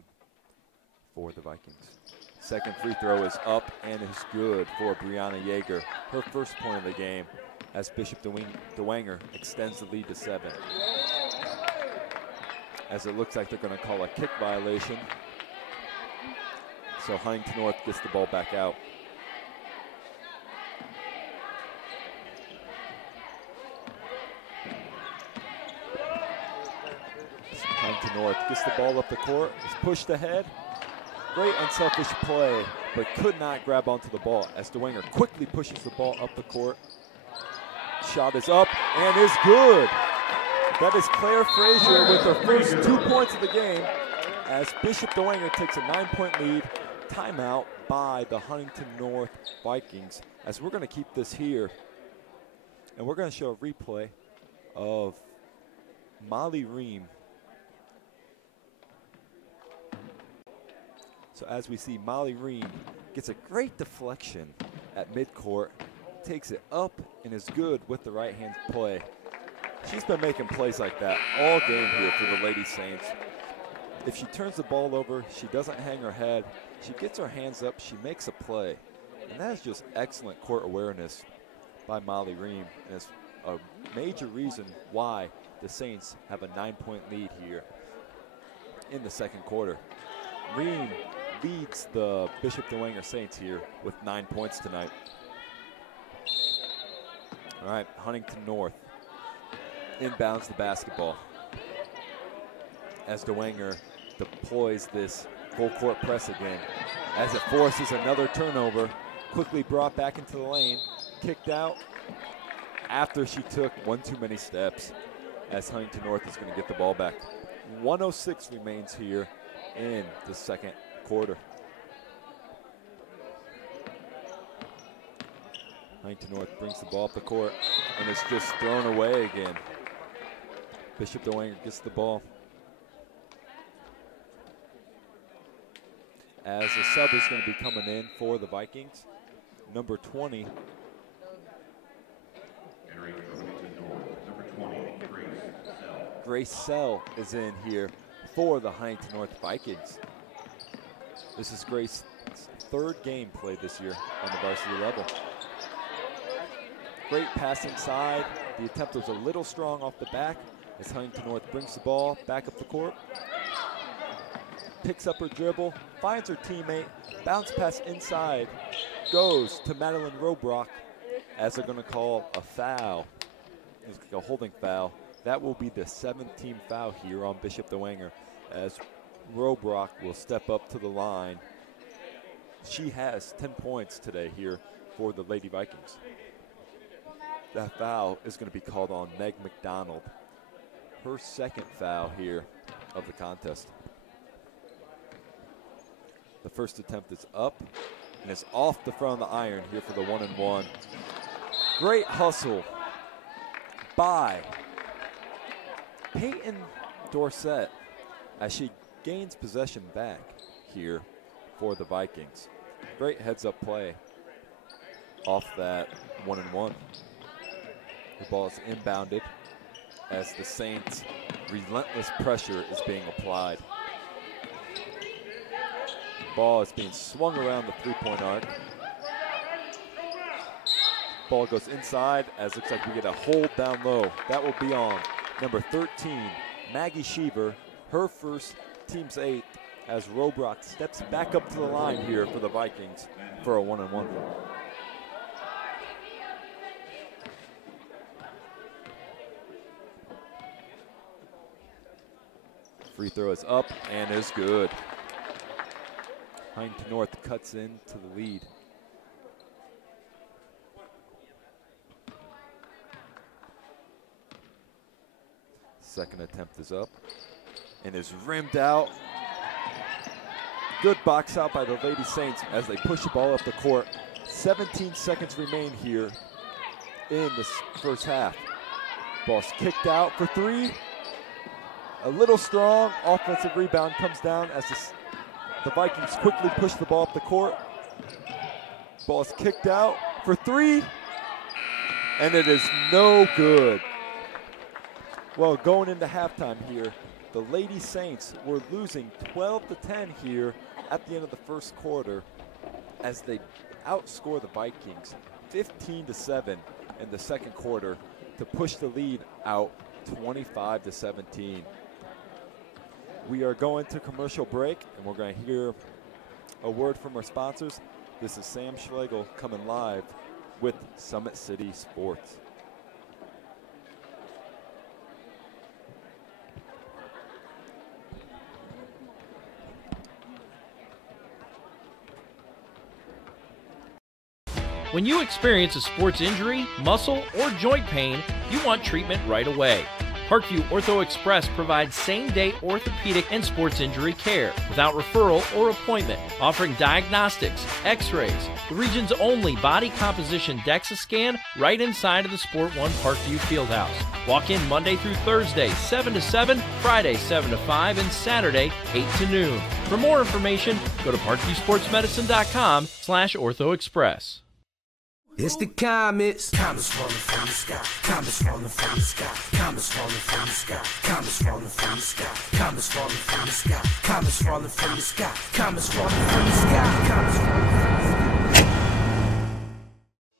for the Vikings. Second free throw is up and is good for Brianna Yeager, her first point of the game, as Bishop Dwenger extends the lead to 7. As it looks like they're going to call a kick violation. So Huntington North gets the ball back out. Huntington North gets the ball up the court, is pushed ahead. Great unselfish play, but could not grab onto the ball as Dwenger quickly pushes the ball up the court. Shot is up and is good. That is Claire Frazier with her first 2 points of the game. as Bishop Dwenger takes a 9-point lead. Timeout by the Huntington North Vikings, as we're going to keep this here. And we're going to show a replay of Molly Ream. So as we see, Molly Ream gets a great deflection at midcourt, takes it up, and is good with the right hand play. She's been making plays like that all game here for the Lady Saints. If she turns the ball over, she doesn't hang her head. She gets her hands up, she makes a play. And that is just excellent court awareness by Molly Ream. And it's a major reason why the Saints have a 9-point lead here in the second quarter. Ream leads the Bishop Dwenger Saints here with 9 points tonight. All right, Huntington North inbounds the basketball as Dwenger deploys this full court press again, as it forces another turnover. Quickly brought back into the lane, kicked out after she took one too many steps, as Huntington North is going to get the ball back. 1:06 remains here in the second quarter. Huntington North brings the ball up the court, and it's just thrown away again. Bishop Dwenger gets the ball. As a sub is going to be coming in for the Vikings, number 20. Grace Sell is in here for the Huntington North Vikings. This is Grace's third game played this year on the varsity level. Great pass inside. The attempt was a little strong off the back as Huntington North brings the ball back up the court. Picks up her dribble, finds her teammate, bounce pass inside, goes to Madeline Robrock, as they're going to call a foul. It's like a holding foul. That will be the 7th team foul here on Bishop Dwenger, as Robrock will step up to the line. She has 10 points today here for the Lady Vikings. That foul is going to be called on Meg McDonald, her second foul here of the contest. The first attempt is up, and it's off the front of the iron here for the 1-and-1. Great hustle by Peyton Dorsett as she gains possession back here for the Vikings. Great heads-up play off that 1-and-1. The ball is inbounded as the Saints' relentless pressure is being applied. Ball is being swung around the three-point arc. Ball goes inside as looks like we get a hold down low. That will be on number 13, Maggie Sheaver, her first, team's 8th, as Robrock steps back up to the line here for the Vikings for a 1-on-1. Free throw is up and is good. Huntington North cuts into the lead. Second attempt is up and is rimmed out. Good box out by the Lady Saints as they push the ball up the court. 17 seconds remain here in this first half. Ball's kicked out for three. A little strong. Offensive rebound comes down as the Vikings quickly push the ball up the court. Ball's kicked out for three. And it is no good. Well, going into halftime here, the Lady Saints were losing 12-10 here at the end of the first quarter as they outscore the Vikings 15-7 in the second quarter to push the lead out 25-17. We are going to commercial break, and we're going to hear a word from our sponsors. This is Sam Schlegel coming live with Summit City Sports. When you experience a sports injury, muscle, or joint pain, you want treatment right away. Parkview Ortho Express provides same-day orthopedic and sports injury care without referral or appointment, offering diagnostics, x-rays, the region's only body composition DEXA scan right inside of the Sport One Parkview Fieldhouse. Walk in Monday through Thursday, 7 to 7, Friday, 7 to 5, and Saturday, 8 to noon. For more information, go to parkviewsportsmedicine.com/orthoexpress. It's the comets. Comets falling from the sky. Comets falling from the sky. Comets falling from the sky. Comets falling from the sky. Comets falling from the sky. Comets falling from the sky. Comets falling from the sky. Comets falling from the sky.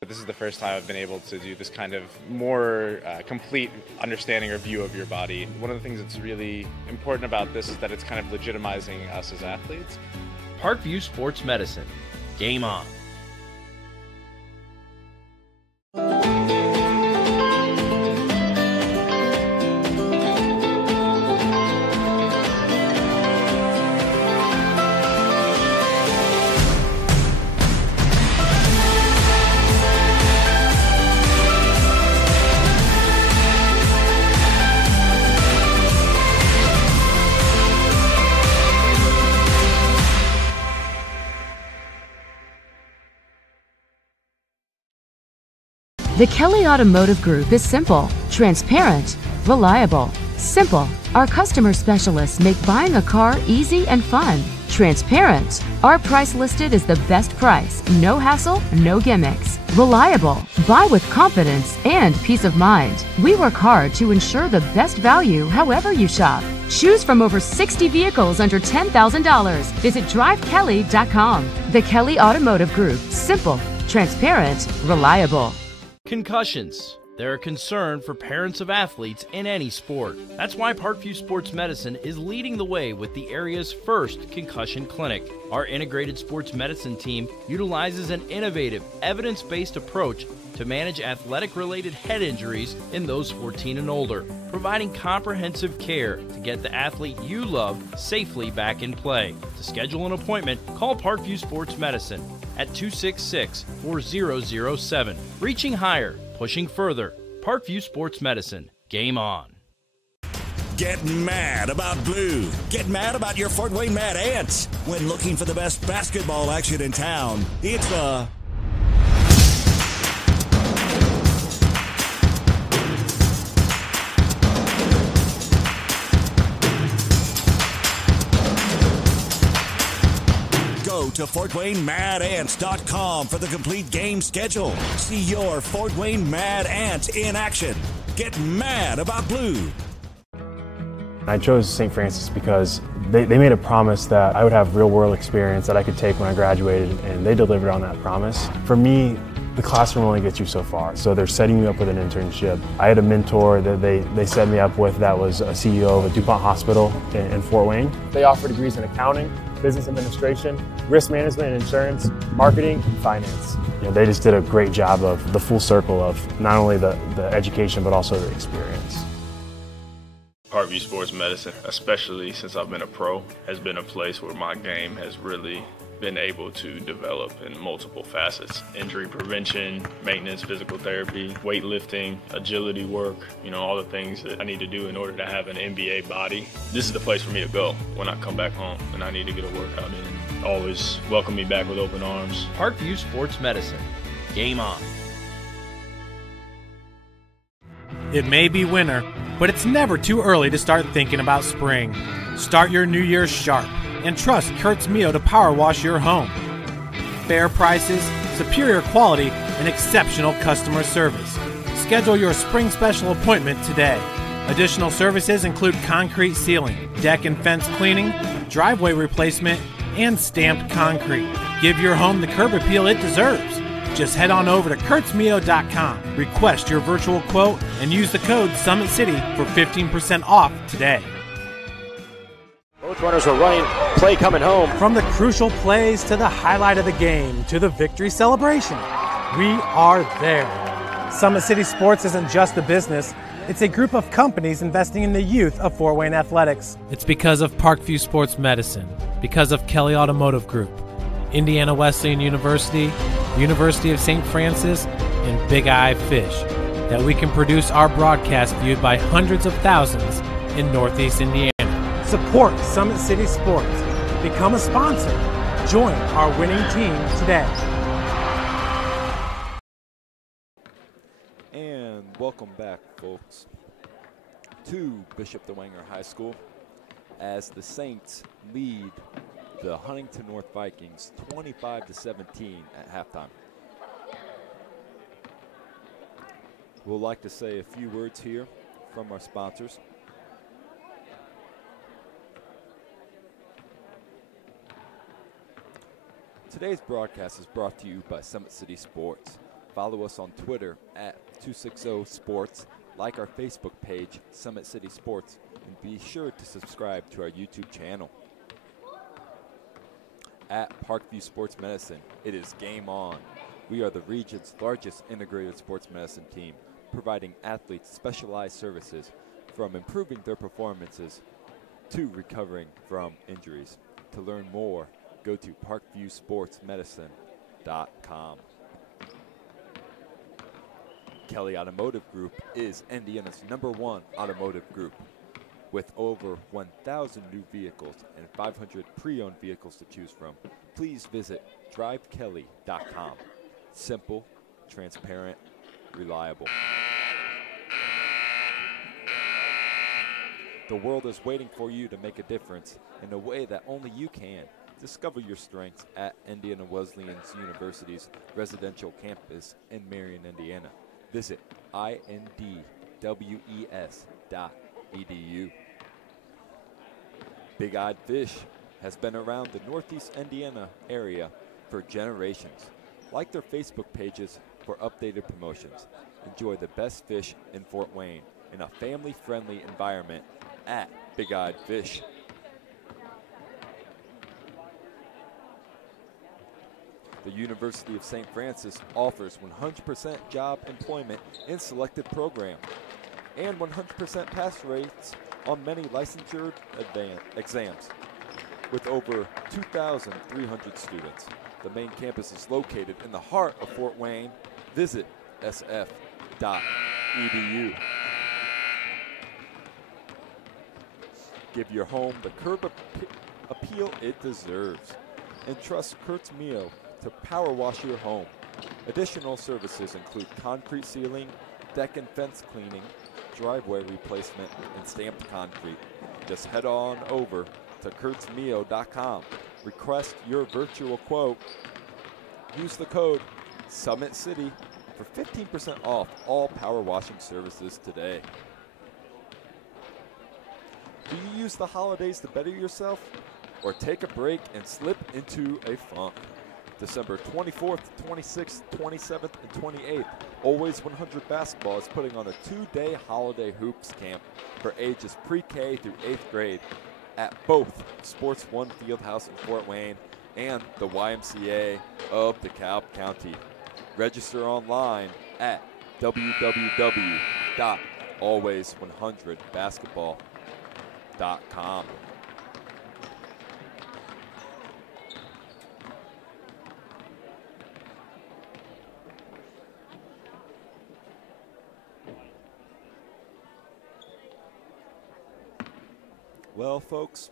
This is the first time I've been able to do this kind of more complete understanding or view of your body. One of the things that's really important about this is that it's kind of legitimizing us as athletes. Parkview Sports Medicine. Game on. The Kelly Automotive Group is simple, transparent, reliable. Simple. Our customer specialists make buying a car easy and fun. Transparent. Our price listed is the best price. No hassle, no gimmicks. Reliable. Buy with confidence and peace of mind. We work hard to ensure the best value however you shop. Choose from over 60 vehicles under $10,000. Visit drivekelly.com. The Kelly Automotive Group. Simple, transparent, reliable. Concussions. They're a concern for parents of athletes in any sport. That's why Parkview Sports Medicine is leading the way with the area's first concussion clinic. Our integrated sports medicine team utilizes an innovative, evidence-based approach to manage athletic-related head injuries in those 14 and older, providing comprehensive care to get the athlete you love safely back in play. To schedule an appointment, call Parkview Sports Medicine at 266-4007. Reaching higher, pushing further. Parkview Sports Medicine. Game on. Get mad about blue. Get mad about your Fort Wayne Mad Ants. When looking for the best basketball action in town, it's the Go to FortWayneMadAnts.com for the complete game schedule. See your Fort Wayne Mad Ants in action. Get mad about blue. I chose St. Francis because they made a promise that I would have real-world experience that I could take when I graduated, and they delivered on that promise. For me, the classroom only gets you so far, so they're setting you up with an internship. I had a mentor that they set me up with that was a CEO of a DuPont hospital in Fort Wayne. They offer degrees in accounting, business administration, risk management and insurance, marketing, and finance. They just did a great job of the full circle of not only the education but also the experience. Parkview Sports Medicine, especially since I've been a pro, has been a place where my game has really been able to develop in multiple facets. Injury prevention, maintenance, physical therapy, weightlifting, agility work, all the things that I need to do in order to have an NBA body. This is the place for me to go when I come back home and I need to get a workout in. Always welcome me back with open arms. Parkview Sports Medicine. Game on. It may be winter, but it's never too early to start thinking about spring. Start your new year sharp and trust Kurt's Mio to power wash your home. Fair prices, superior quality, and exceptional customer service. Schedule your spring special appointment today. Additional services include concrete sealing, deck and fence cleaning, driveway replacement, and stamped concrete. Give your home the curb appeal it deserves. Just head on over to kurtzmio.com, request your virtual quote, and use the code SummitCity for 15% off today. Both runners are running, play coming home. From the crucial plays to the highlight of the game to the victory celebration, we are there. SummitCitySports isn't just a business, it's a group of companies investing in the youth of Fort Wayne athletics. It's because of Parkview Sports Medicine, because of Kelly Automotive Group, Indiana Wesleyan University, University of St. Francis, and Big Eye Fish, that we can produce our broadcast viewed by hundreds of thousands in Northeast Indiana. Support Summit City Sports. Become a sponsor. Join our winning team today. And welcome back, folks, to Bishop Dwenger High School as the Saints lead the Huntington North Vikings 25-17 at halftime. We'd like to say a few words here from our sponsors. Today's broadcast is brought to you by Summit City Sports. Follow us on Twitter at 260sports, like our Facebook page, Summit City Sports, and be sure to subscribe to our YouTube channel. At Parkview Sports Medicine, it is game on. We are the region's largest integrated sports medicine team, providing athletes specialized services from improving their performances to recovering from injuries. To learn more, go to parkviewsportsmedicine.com. Kelly Automotive Group is Indiana's #1 automotive group. With over 1,000 new vehicles and 500 pre-owned vehicles to choose from, please visit drivekelly.com. Simple, transparent, reliable. The world is waiting for you to make a difference in a way that only you can. Discover your strengths at Indiana Wesleyan University's residential campus in Marion, Indiana. Visit indwes.edu. Big Eyed Fish has been around the Northeast Indiana area for generations. Like their Facebook pages for updated promotions. Enjoy the best fish in Fort Wayne in a family-friendly environment at Big Eyed Fish. The University of St. Francis offers 100% job employment in selected programs and 100% pass rates on many licensure exams. With over 2,300 students, the main campus is located in the heart of Fort Wayne. Visit sf.edu. Give your home the curb appeal it deserves. And trust Kurt's Meal to power wash your home. Additional services include concrete sealing, deck and fence cleaning, driveway replacement, and stamped concrete. Just head on over to kurtzmeo.com. Request your virtual quote. Use the code SummitCity for 15% off all power washing services today. Do you use the holidays to better yourself? Or take a break and slip into a funk? December 24th, 26th, 27th, and 28th, Always 100 Basketball is putting on a 2-day holiday hoops camp for ages pre-K through 8th grade at both Sports One Fieldhouse in Fort Wayne and the YMCA of DeKalb County. Register online at www.always100basketball.com. Well, folks,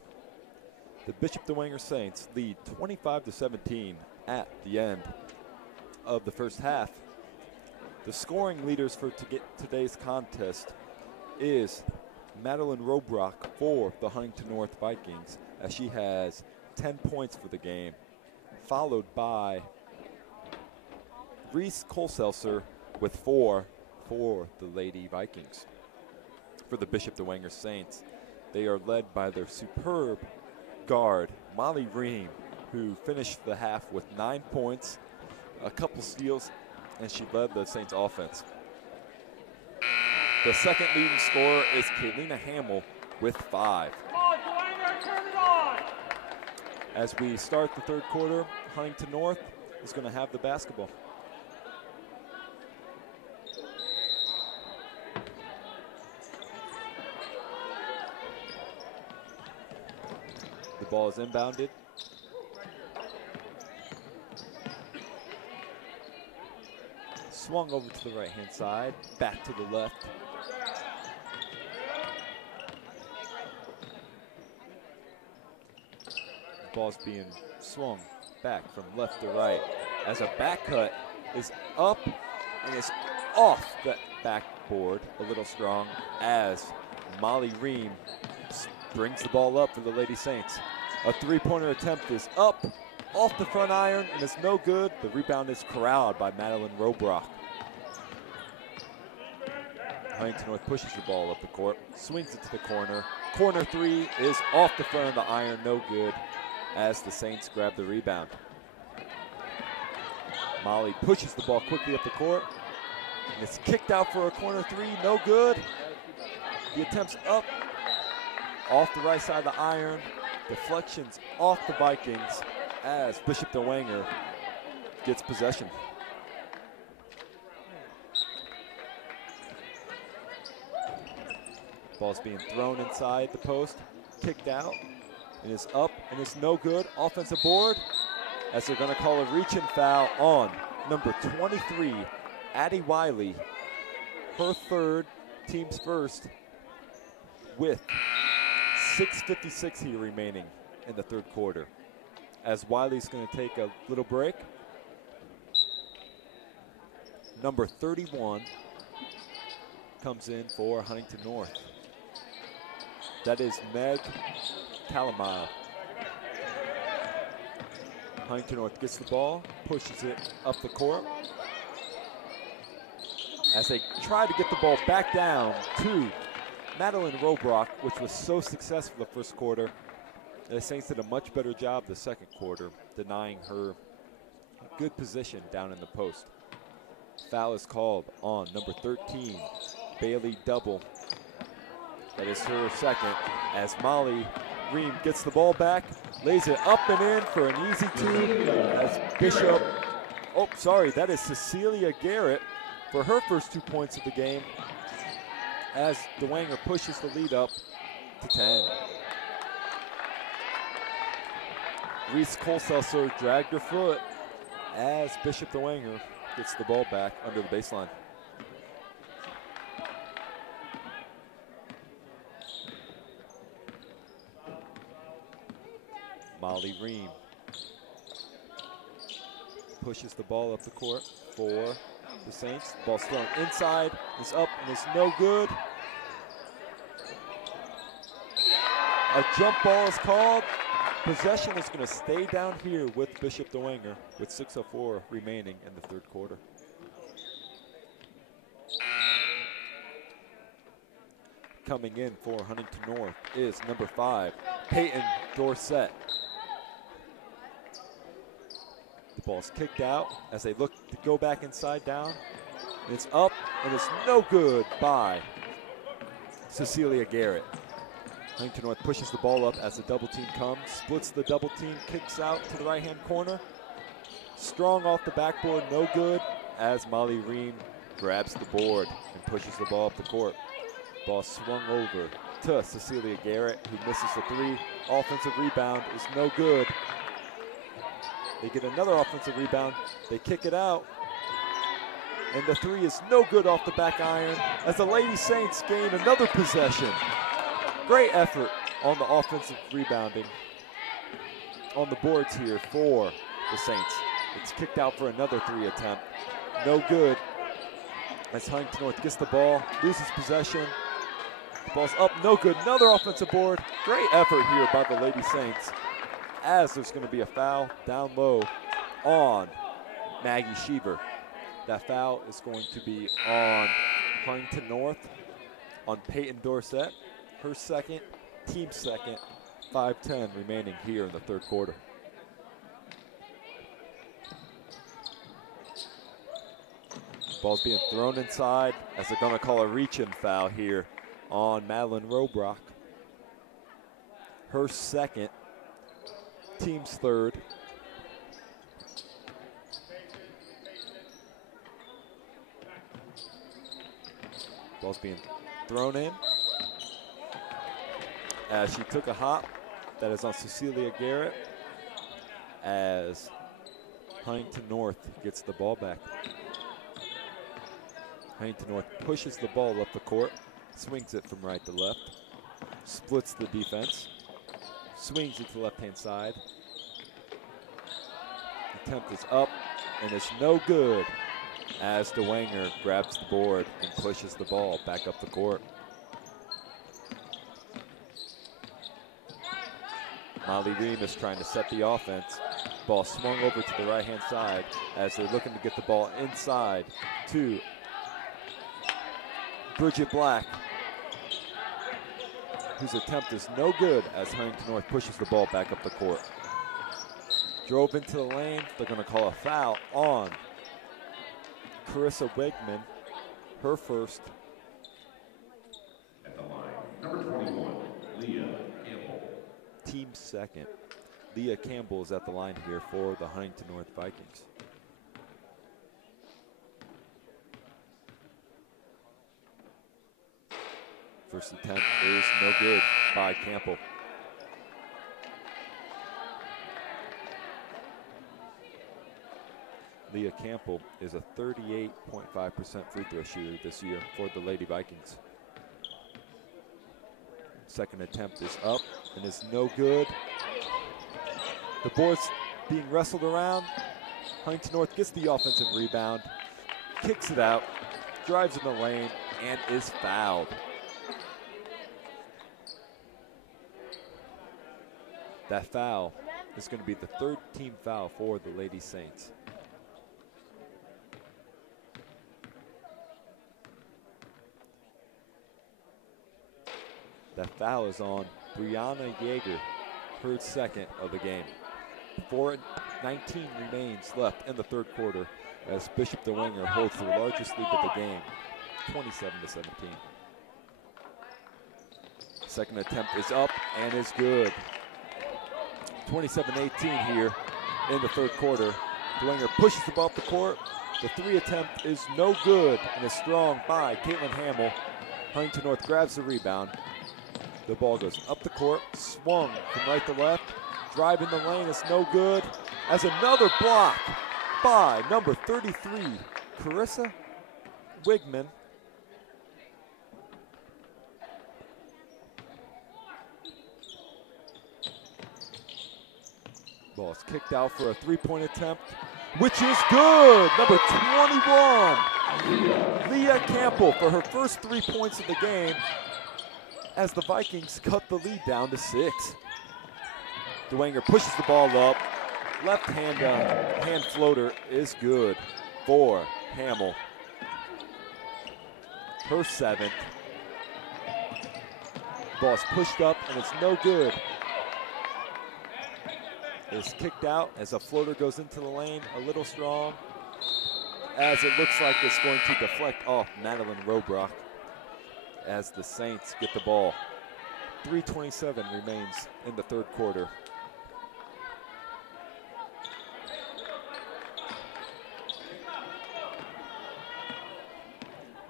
the Bishop Dwenger Saints lead 25-17 at the end of the first half. The scoring leaders for today's contest is Madeline Robrock for the Huntington North Vikings, as she has 10 points for the game, followed by Reese Colselser with 4 for the Lady Vikings. For the Bishop Dwenger Saints, they are led by their superb guard, Molly Ream, who finished the half with 9 points, a couple steals, and she led the Saints offense. The second leading scorer is Kaylina Hamill with 5. As we start the third quarter, Huntington North is going to have the basketball. The ball is inbounded. Swung over to the right-hand side, back to the left. The ball's being swung back from left to right as a back cut is up and is off the backboard a little strong as Molly Ream brings the ball up for the Lady Saints. A three-pointer attempt is up, off the front iron, and it's no good. The rebound is corralled by Madeline Robrock. Huntington North pushes the ball up the court, swings it to the corner. Corner three is off the front of the iron, no good, as the Saints grab the rebound. Molly pushes the ball quickly up the court. And it's kicked out for a corner three, no good. The attempt's up, off the right side of the iron. Deflections off the Vikings as Bishop Dwenger gets possession. Ball's being thrown inside the post, kicked out, and it's up, and it's no good. Offensive board, as they're gonna call a reach-in foul on number 23, Addie Wiley, her third, team's first, with 6:56 here remaining in the third quarter. As Wiley's gonna take a little break. Number 31 comes in for Huntington North. That is Meg Calamile. Huntington North gets the ball, pushes it up the court. As they try to get the ball back down to Madeline Robrock, which was so successful the first quarter. The Saints did a much better job the second quarter, denying her a good position down in the post. Foul is called on number 13, Bailey Double. That is her second, as Molly Ream gets the ball back, lays it up and in for an easy two, as Bishop, oh, sorry, that is Cecilia Garrett for her first 2 points of the game, as Dwenger pushes the lead up to 10. Reese Colselser dragged her foot as Bishop Dwenger gets the ball back under the baseline. Molly Ream pushes the ball up the court for the Saints. The ball's thrown inside, is up, and it's no good. A jump ball is called. Possession is going to stay down here with Bishop Dwenger with 6:04 remaining in the third quarter. Coming in for Huntington North is number 5, Peyton Dorsett. The ball's kicked out as they look to go back inside down. It's up, and it's no good by Cecilia Garrett. Huntington North pushes the ball up as the double team comes, splits the double team, kicks out to the right-hand corner. Strong off the backboard, no good, as Molly Ream grabs the board and pushes the ball up the court. Ball swung over to Cecilia Garrett, who misses the three. Offensive rebound is no good. They get another offensive rebound. They kick it out. And the three is no good off the back iron as the Lady Saints gain another possession. Great effort on the offensive rebounding on the boards here for the Saints. It's kicked out for another three attempt. No good as Huntington North gets the ball, loses possession. The ball's up, no good. Another offensive board. Great effort here by the Lady Saints as there's going to be a foul down low on Maggie Sheever. That foul is going to be on Huntington North, on Peyton Dorsett. Her second, team second, 5:10 remaining here in the third quarter. Ball's being thrown inside as they're gonna call a reach-in foul here on Madeline Robrock. Her second, team's third. Ball's being thrown in as she took a hop. That is on Cecilia Garrett as Huntington North gets the ball back. Huntington North pushes the ball up the court, swings it from right to left, splits the defense, swings it to the left-hand side. Attempt is up, and it's no good as Dwenger grabs the board and pushes the ball back up the court. Molly Ream is trying to set the offense. Ball swung over to the right-hand side as they're looking to get the ball inside to Bridget Black, whose attempt is no good as Huntington North pushes the ball back up the court. Drove into the lane. They're going to call a foul on Carissa Wigman, her first. At the line, number 21, Leah Campbell. Team second. Leah Campbell is at the line here for the Huntington North Vikings. First attempt is no good by Campbell. Leah Campbell is a 38.5% free throw shooter this year for the Lady Vikings. Second attempt is up and is no good. The board's being wrestled around. Huntington North gets the offensive rebound, kicks it out, drives in the lane, and is fouled. That foul is going to be the third team foul for the Lady Saints. That foul is on Brianna Yeager, her second of the game. 4:19 remains left in the third quarter as Bishop Dwenger holds the largest lead of the game, 27-17. Second attempt is up and is good. 27-18 here in the third quarter. Dwenger pushes the ball up the court. The three attempt is no good and is strong by Caitlin Hamill. Huntington North grabs the rebound. The ball goes up the court, swung from right to left. Drive in the lane is no good. As another block by number 33, Carissa Wigman. Ball is kicked out for a three-point attempt, which is good. Number 21, Leah Campbell for her first 3 points of the game as the Vikings cut the lead down to 6. Dwenger pushes the ball up. Left hand floater is good for Hamill. Her 7th. Ball's pushed up and it's no good. It's kicked out as a floater goes into the lane, a little strong, as it looks like it's going to deflect off Madeline Robrock as the Saints get the ball. 3:27 remains in the third quarter.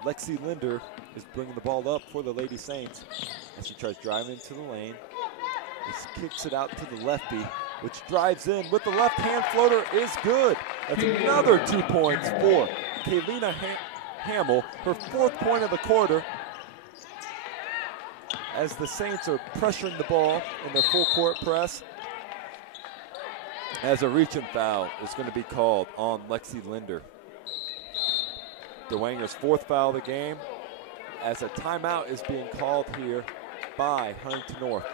Lexi Linder is bringing the ball up for the Lady Saints as she tries driving into the lane. She kicks it out to the lefty, which drives in with the left hand floater is good. That's another 2 points for Kaylina Hamill, her 4th point of the quarter, as the Saints are pressuring the ball in their full court press. As a reach and foul is going to be called on Lexi Linder. Dwenger's 4th foul of the game, as a timeout is being called here by Huntington North.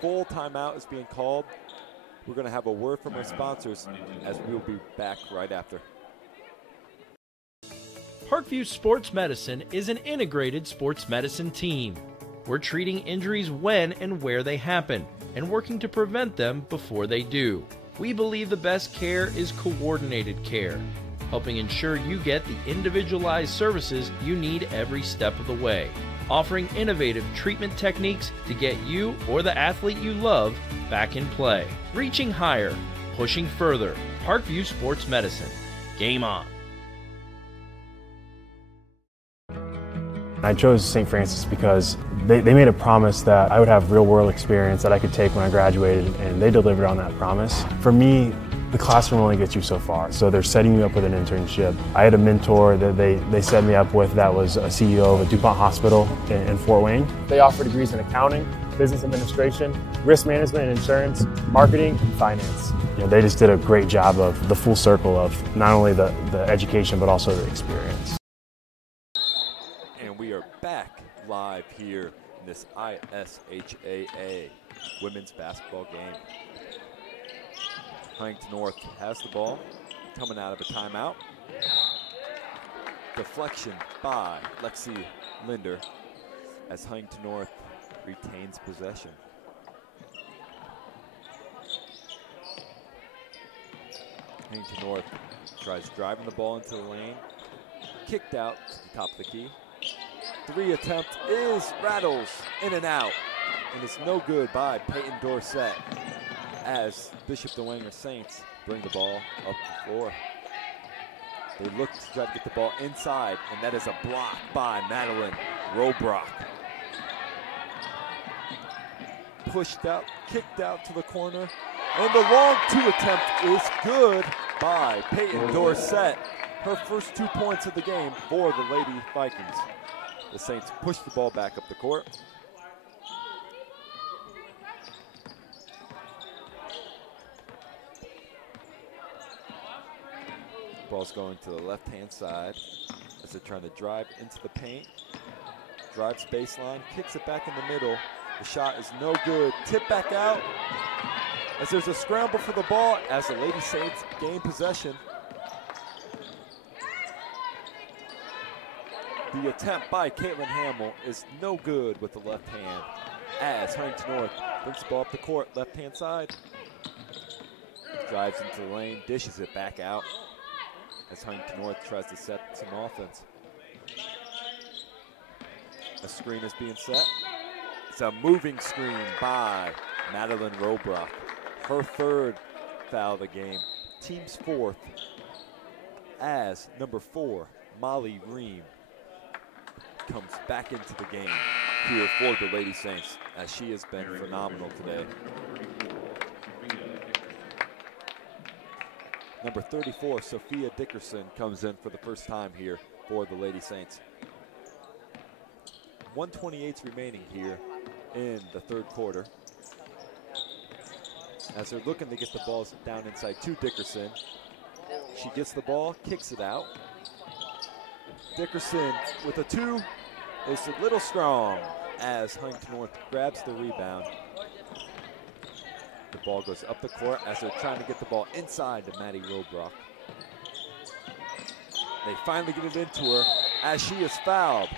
Full timeout is being called. We're going to have a word from our sponsors as we'll be back right after. Parkview Sports Medicine is an integrated sports medicine team. We're treating injuries when and where they happen and working to prevent them before they do. We believe the best care is coordinated care, helping ensure you get the individualized services you need every step of the way, offering innovative treatment techniques to get you or the athlete you love back in play. Reaching higher, pushing further. Parkview Sports Medicine. Game on. I chose St. Francis because they made a promise that I would have real-world experience that I could take when I graduated, and they delivered on that promise. For me, the classroom only gets you so far. So they're setting you up with an internship. I had a mentor that they set me up with that was a CEO of a DuPont hospital in Fort Wayne. They offer degrees in accounting, business administration, risk management and insurance, marketing, and finance. You know, they just did a great job of the full circle of not only the education but also the experience. And we are back live here in this IHSAA women's basketball game. Huntington North has the ball, coming out of a timeout. Deflection by Lexi Linder as Huntington North retains possession. Huntington North tries driving the ball into the lane, kicked out to the top of the key. Three attempt is rattles in and out, and it's no good by Peyton Dorsett as Bishop Dwenger Saints bring the ball up the floor. They look to try to get the ball inside, and that is a block by Madeline Robrock. Pushed out, kicked out to the corner, and the long two attempt is good by Peyton Dorsett. Her first 2 points of the game for the Lady Vikings. The Saints push the ball back up the court. Ball's going to the left-hand side as they're trying to drive into the paint. Drives baseline, kicks it back in the middle. The shot is no good. Tip back out as there's a scramble for the ball as the Lady Saints gain possession. The attempt by Caitlin Hamill is no good with the left hand as Huntington North brings the ball up the court, left-hand side. Drives into the lane, dishes it back out as Huntington North tries to set some offense. A screen is being set. It's a moving screen by Madeline Robrock. Her third foul of the game. Team's fourth as number 4, Molly Ream, comes back into the game here for the Lady Saints as she has been phenomenal today. Number 34, Sophia Dickerson, comes in for the first time here for the Lady Saints. 1:28 remaining here in the third quarter. As they're looking to get the balls down inside to Dickerson. She gets the ball, kicks it out. Dickerson with a 2 is a little strong as Huntington North grabs the rebound. The ball goes up the court as they're trying to get the ball inside to Maddie Robrock. They finally get it into her as she is fouled.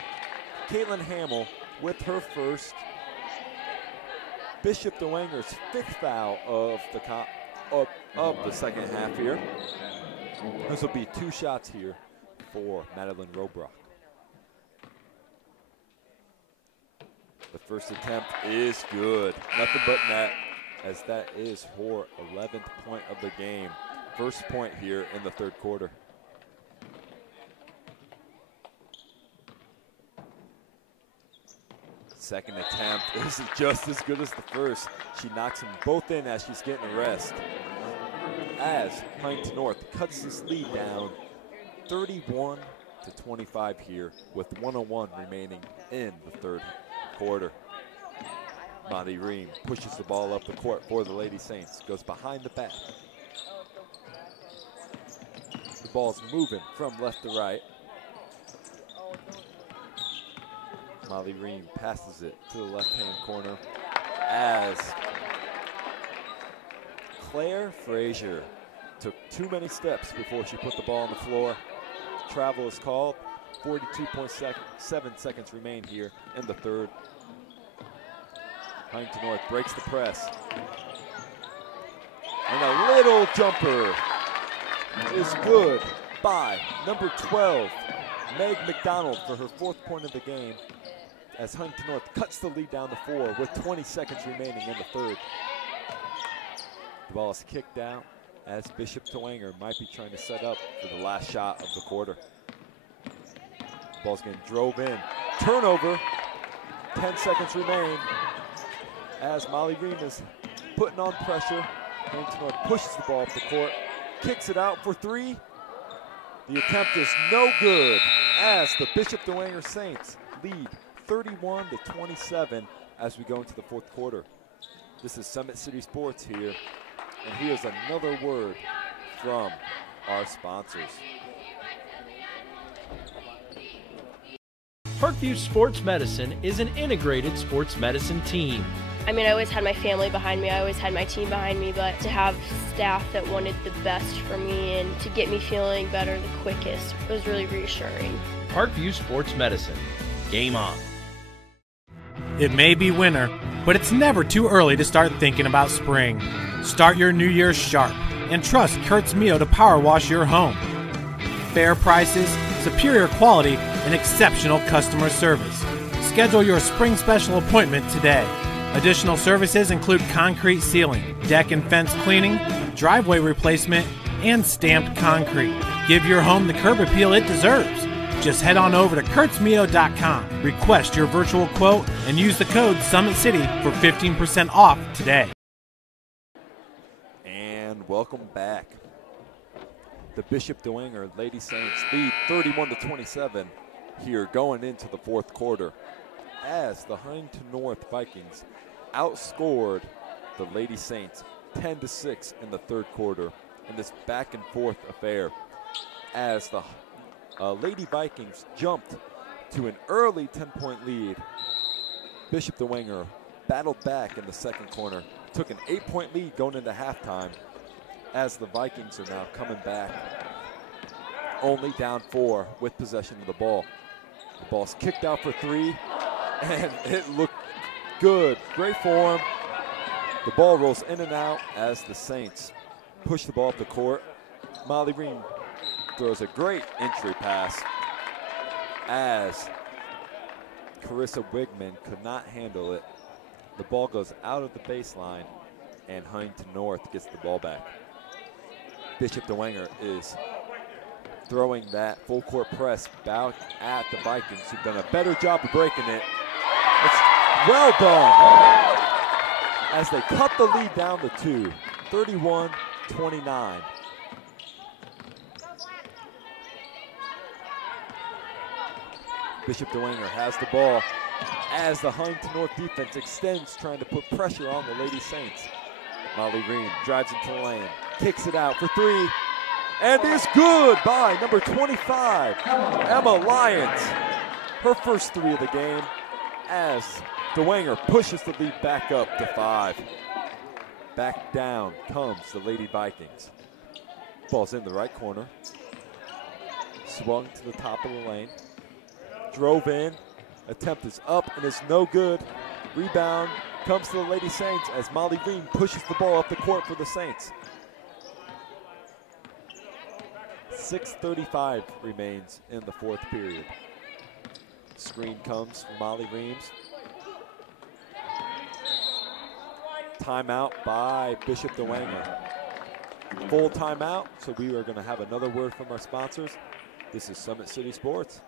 Caitlin Hamill with her first. Bishop Dwenger's 5th foul of the second half here. This will be 2 shots here for Madeline Robrock. The first attempt is good. Nothing but net, as that is her 11th point of the game. First point here in the third quarter. Second attempt is just as good as the first. She knocks them both in as she's getting a rest. As Huntington North cuts this lead down 31-25 here with 1:01 remaining in the third quarter. Monty Ream pushes the ball up the court for the Lady Saints. Goes behind the back. The ball's moving from left to right. Molly Ream passes it to the left-hand corner as Claire Frazier took too many steps before she put the ball on the floor. Travel is called. 42.7 seconds remain here in the third. Huntington North breaks the press. And a little jumper is good by number 12, Meg McDonald, for her 4th point of the game, as Huntington North cuts the lead down to 4 with 20 seconds remaining in the third. The ball is kicked out as Bishop Dwenger might be trying to set up for the last shot of the quarter. The ball's getting drove in. Turnover, 10 seconds remain as Molly Ream is putting on pressure Huntington North pushes the ball up the court, kicks it out for three. The attempt is no good as the Bishop Dwenger Saints lead 31-27 as we go into the fourth quarter. This is Summit City Sports here, and here's another word from our sponsors. Parkview Sports Medicine is an integrated sports medicine team. I mean, I always had my family behind me, I always had my team behind me, but to have staff that wanted the best for me and to get me feeling better the quickest was really reassuring. Parkview Sports Medicine. Game on. It may be winter, but it's never too early to start thinking about spring. Start your new year sharp and trust Kurt's Mio to power wash your home. Fair prices, superior quality, and exceptional customer service. Schedule your spring special appointment today. Additional services include concrete sealing, deck and fence cleaning, driveway replacement, and stamped concrete. Give your home the curb appeal it deserves. Just head on over to kurtzmio.com, request your virtual quote, and use the code SummitCity for 15% off today. And welcome back. The Bishop Dwenger Lady Saints lead 31-27 here going into the fourth quarter as the Huntington North Vikings outscored the Lady Saints 10-6 in the third quarter in this back and forth affair as the Lady Vikings jumped to an early 10-point lead. Bishop Dwenger battled back in the second quarter, took an 8-point lead going into halftime as the Vikings are now coming back only down 4 with possession of the ball. The ball's kicked out for 3, and it looked good. Great form. The ball rolls in and out as the Saints push the ball up the court. Molly Green throws a great entry pass as Carissa Wigman could not handle it. The ball goes out of the baseline, and Huntington North gets the ball back. Bishop Dwenger is throwing that full court press back at the Vikings, who've done a better job of breaking it. It's well done as they cut the lead down to 2, 31-29. Bishop Dwenger has the ball as the Huntington North defense extends, trying to put pressure on the Lady Saints. Molly Green drives into the lane, kicks it out for 3, and is good by number 25, Emma Lyons. Her first 3 of the game as Dwenger pushes the lead back up to 5. Back down comes the Lady Vikings. Ball's in the right corner. Swung to the top of the lane. Drove in. Attempt is up and is no good. Rebound comes to the Lady Saints as Molly Green pushes the ball up the court for the Saints. 6:35 remains in the fourth period. Screen comes from Molly Reams. Timeout by Bishop Dwenger. Full timeout, so we are going to have another word from our sponsors. This is Summit City Sports.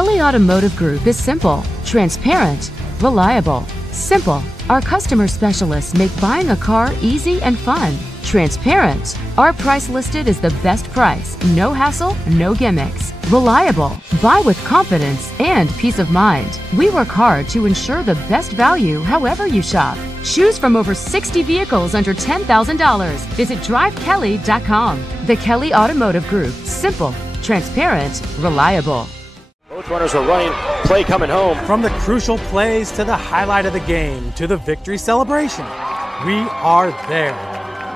Kelly Automotive Group is simple, transparent, reliable. Simple. Our customer specialists make buying a car easy and fun. Transparent. Our price listed is the best price. No hassle, no gimmicks. Reliable. Buy with confidence and peace of mind. We work hard to ensure the best value however you shop. Choose from over 60 vehicles under $10,000. Visit drivekelly.com. The Kelly Automotive Group. Simple, transparent, reliable. Both runners are running, play coming home. From the crucial plays to the highlight of the game to the victory celebration, we are there.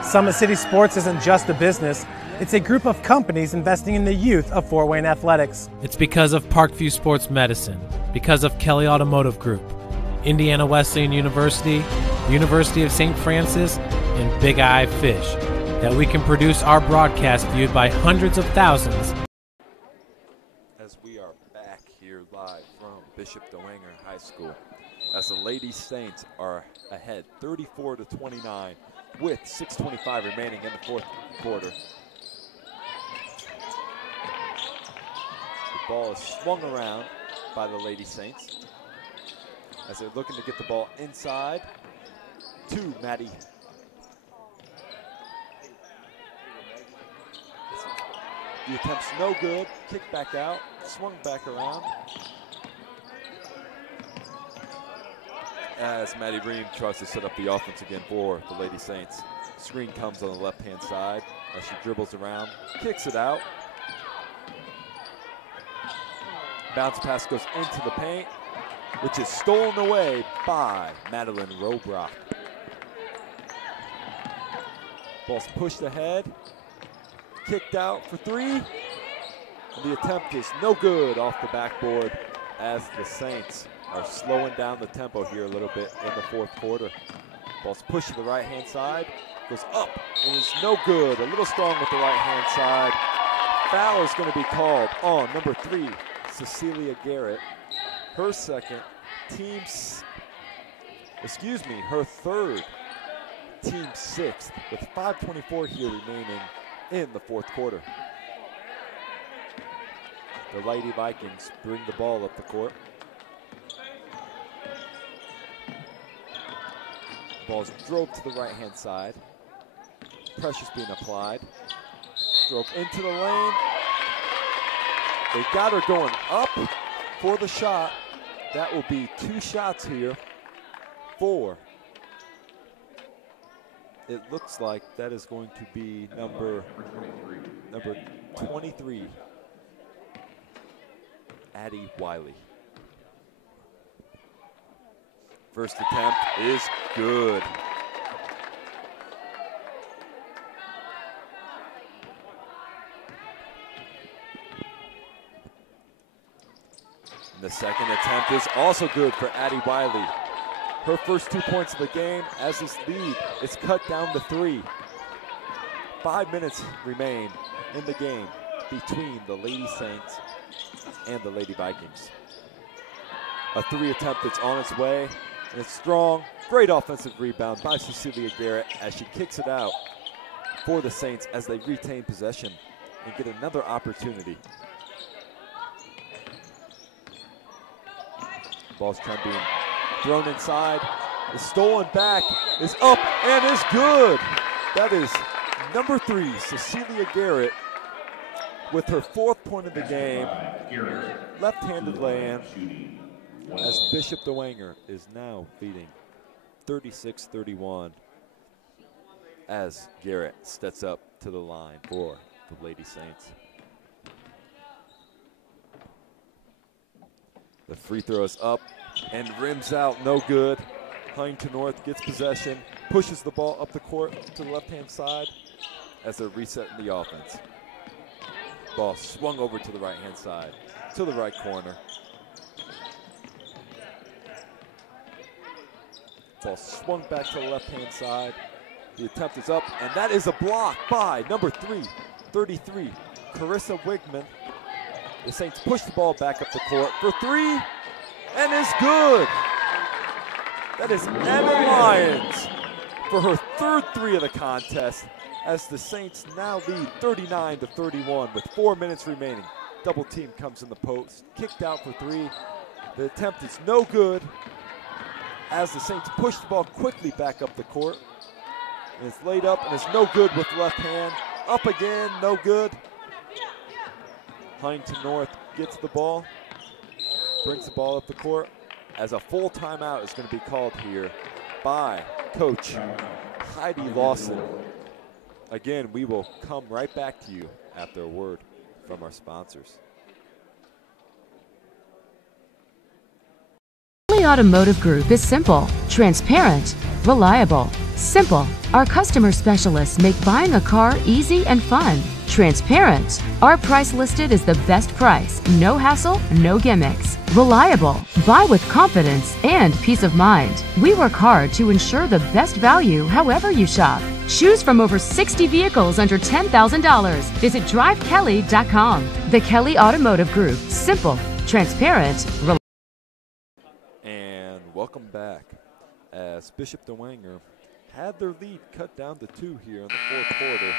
Summit City Sports isn't just a business, it's a group of companies investing in the youth of Fort Wayne athletics. It's because of Parkview Sports Medicine, because of Kelly Automotive Group, Indiana Wesleyan University, University of St. Francis, and Big Eye Fish, that we can produce our broadcast viewed by hundreds of thousands. As we are back here live from Bishop Dwenger High School, as the Lady Saints are ahead 34-29 with 6:25 remaining in the fourth quarter. The ball is swung around by the Lady Saints as they're looking to get the ball inside to Maddie The attempt's no good. Kick back out. Swung back around. As Maddie Ream tries to set up the offense again for the Lady Saints. Screen comes on the left-hand side as she dribbles around, kicks it out. Bounce pass goes into the paint, which is stolen away by Madeline Robrock. Ball's pushed ahead, kicked out for three. And the attempt is no good off the backboard as the Saints are slowing down the tempo here a little bit in the fourth quarter. Ball's pushed to the right-hand side, goes up, and is no good. A little strong with the right-hand side. Foul is going to be called on number 3, Cecilia Garrett. Her second, her third, team 6th, with 5:24 here remaining in the fourth quarter. The Lady Vikings bring the ball up the court. Ball's drove to the right-hand side. Pressure's being applied. Drove into the lane. They got her going up for the shot. That will be 2 shots here. 4. It looks like that is going to be number 23, Addie Wiley. First attempt is good. And the second attempt is also good for Addie Wiley. Her first 2 points of the game as this lead is cut down to 3. 5 minutes remain in the game between the Lady Saints and the Lady Vikings. A 3 attempt that's on its way, and it's strong. Great offensive rebound by Cecilia Garrett as she kicks it out for the Saints as they retain possession and get another opportunity. Ball's trying to be thrown inside, is stolen back, is up, and is good. That is number 3, Cecilia Garrett, with her 4th point of the game. Left-handed lay-in, as Bishop Dwenger is now leading 36-31 as Garrett steps up to the line for the Lady Saints. The free throw is up and rims out, no good. Huntington North gets possession, pushes the ball up the court to the left-hand side as they're resetting the offense. Ball swung over to the right-hand side, to the right corner. Ball swung back to the left-hand side. The attempt is up, and that is a block by number 3, 33, Carissa Wigman. The Saints push the ball back up the court for 3, and is good. That is Emma Lyons for her 3rd 3 of the contest, as the Saints now lead 39-31 with 4 minutes remaining. Double team comes in the post, kicked out for 3. The attempt is no good as the Saints push the ball quickly back up the court. And it's laid up and it's no good with the left hand. Up again, no good. Huntington North gets the ball, brings the ball up the court, as a full timeout is going to be called here by Coach Heidi Lawson. Again, we will come right back to you after a word from our sponsors. Kelly Automotive Group is simple, transparent, reliable. Simple. Our customer specialists make buying a car easy and fun. Transparent. Our price listed is the best price. No hassle, no gimmicks. Reliable. Buy with confidence and peace of mind. We work hard to ensure the best value however you shop. Choose from over 60 vehicles under $10,000. Visit drivekelly.com. The Kelly Automotive Group. Simple, transparent, reliable. And welcome back as Bishop Dwenger had their lead cut down to 2 here in the fourth quarter,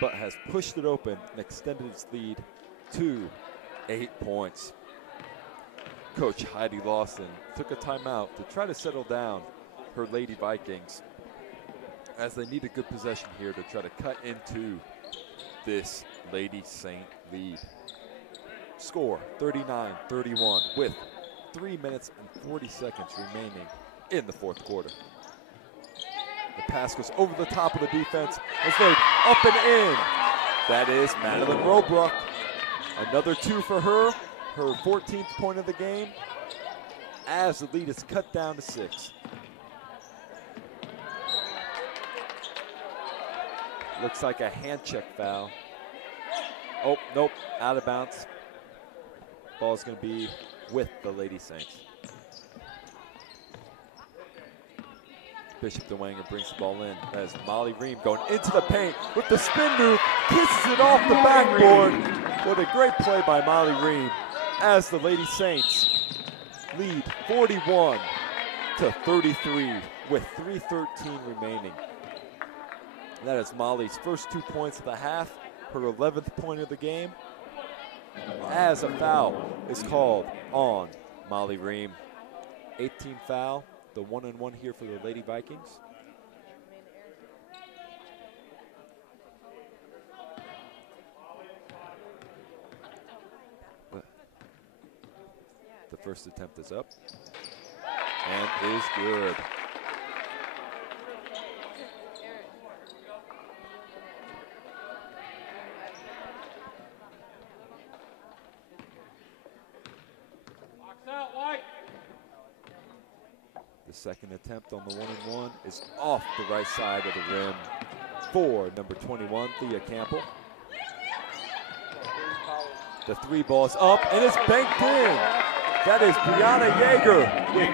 but has pushed it open and extended its lead to 8 points. Coach Heidi Lawson took a timeout to try to settle down her Lady Vikings as they need a good possession here to try to cut into this Lady Saint lead. Score 39-31 with 3 minutes and 40 seconds remaining in the fourth quarter. The pass goes over the top of the defense. It's laid up and in. That is Madeline Robrook. Another 2 for her 14th point of the game, as the lead is cut down to 6. Looks like a hand check foul. Oh, nope, out of bounds. Ball's going to be with the Lady Saints. Bishop Dwenger brings the ball in as Molly Ream going into the paint with the spin move, kisses it off the backboard. What a great play by Molly Ream as the Lady Saints lead 41-33 with 3:13 remaining. That is Molly's first 2 points of the half, her 11th point of the game, as a foul is called on Molly Ream. 18 foul, the 1-and-1 here for the Lady Vikings. The first attempt is up and is good. The second attempt on the 1-and-1 is off the right side of the rim for number 21, Thea Campbell. The 3 ball is up and it's banked in. That is Brianna Yeager with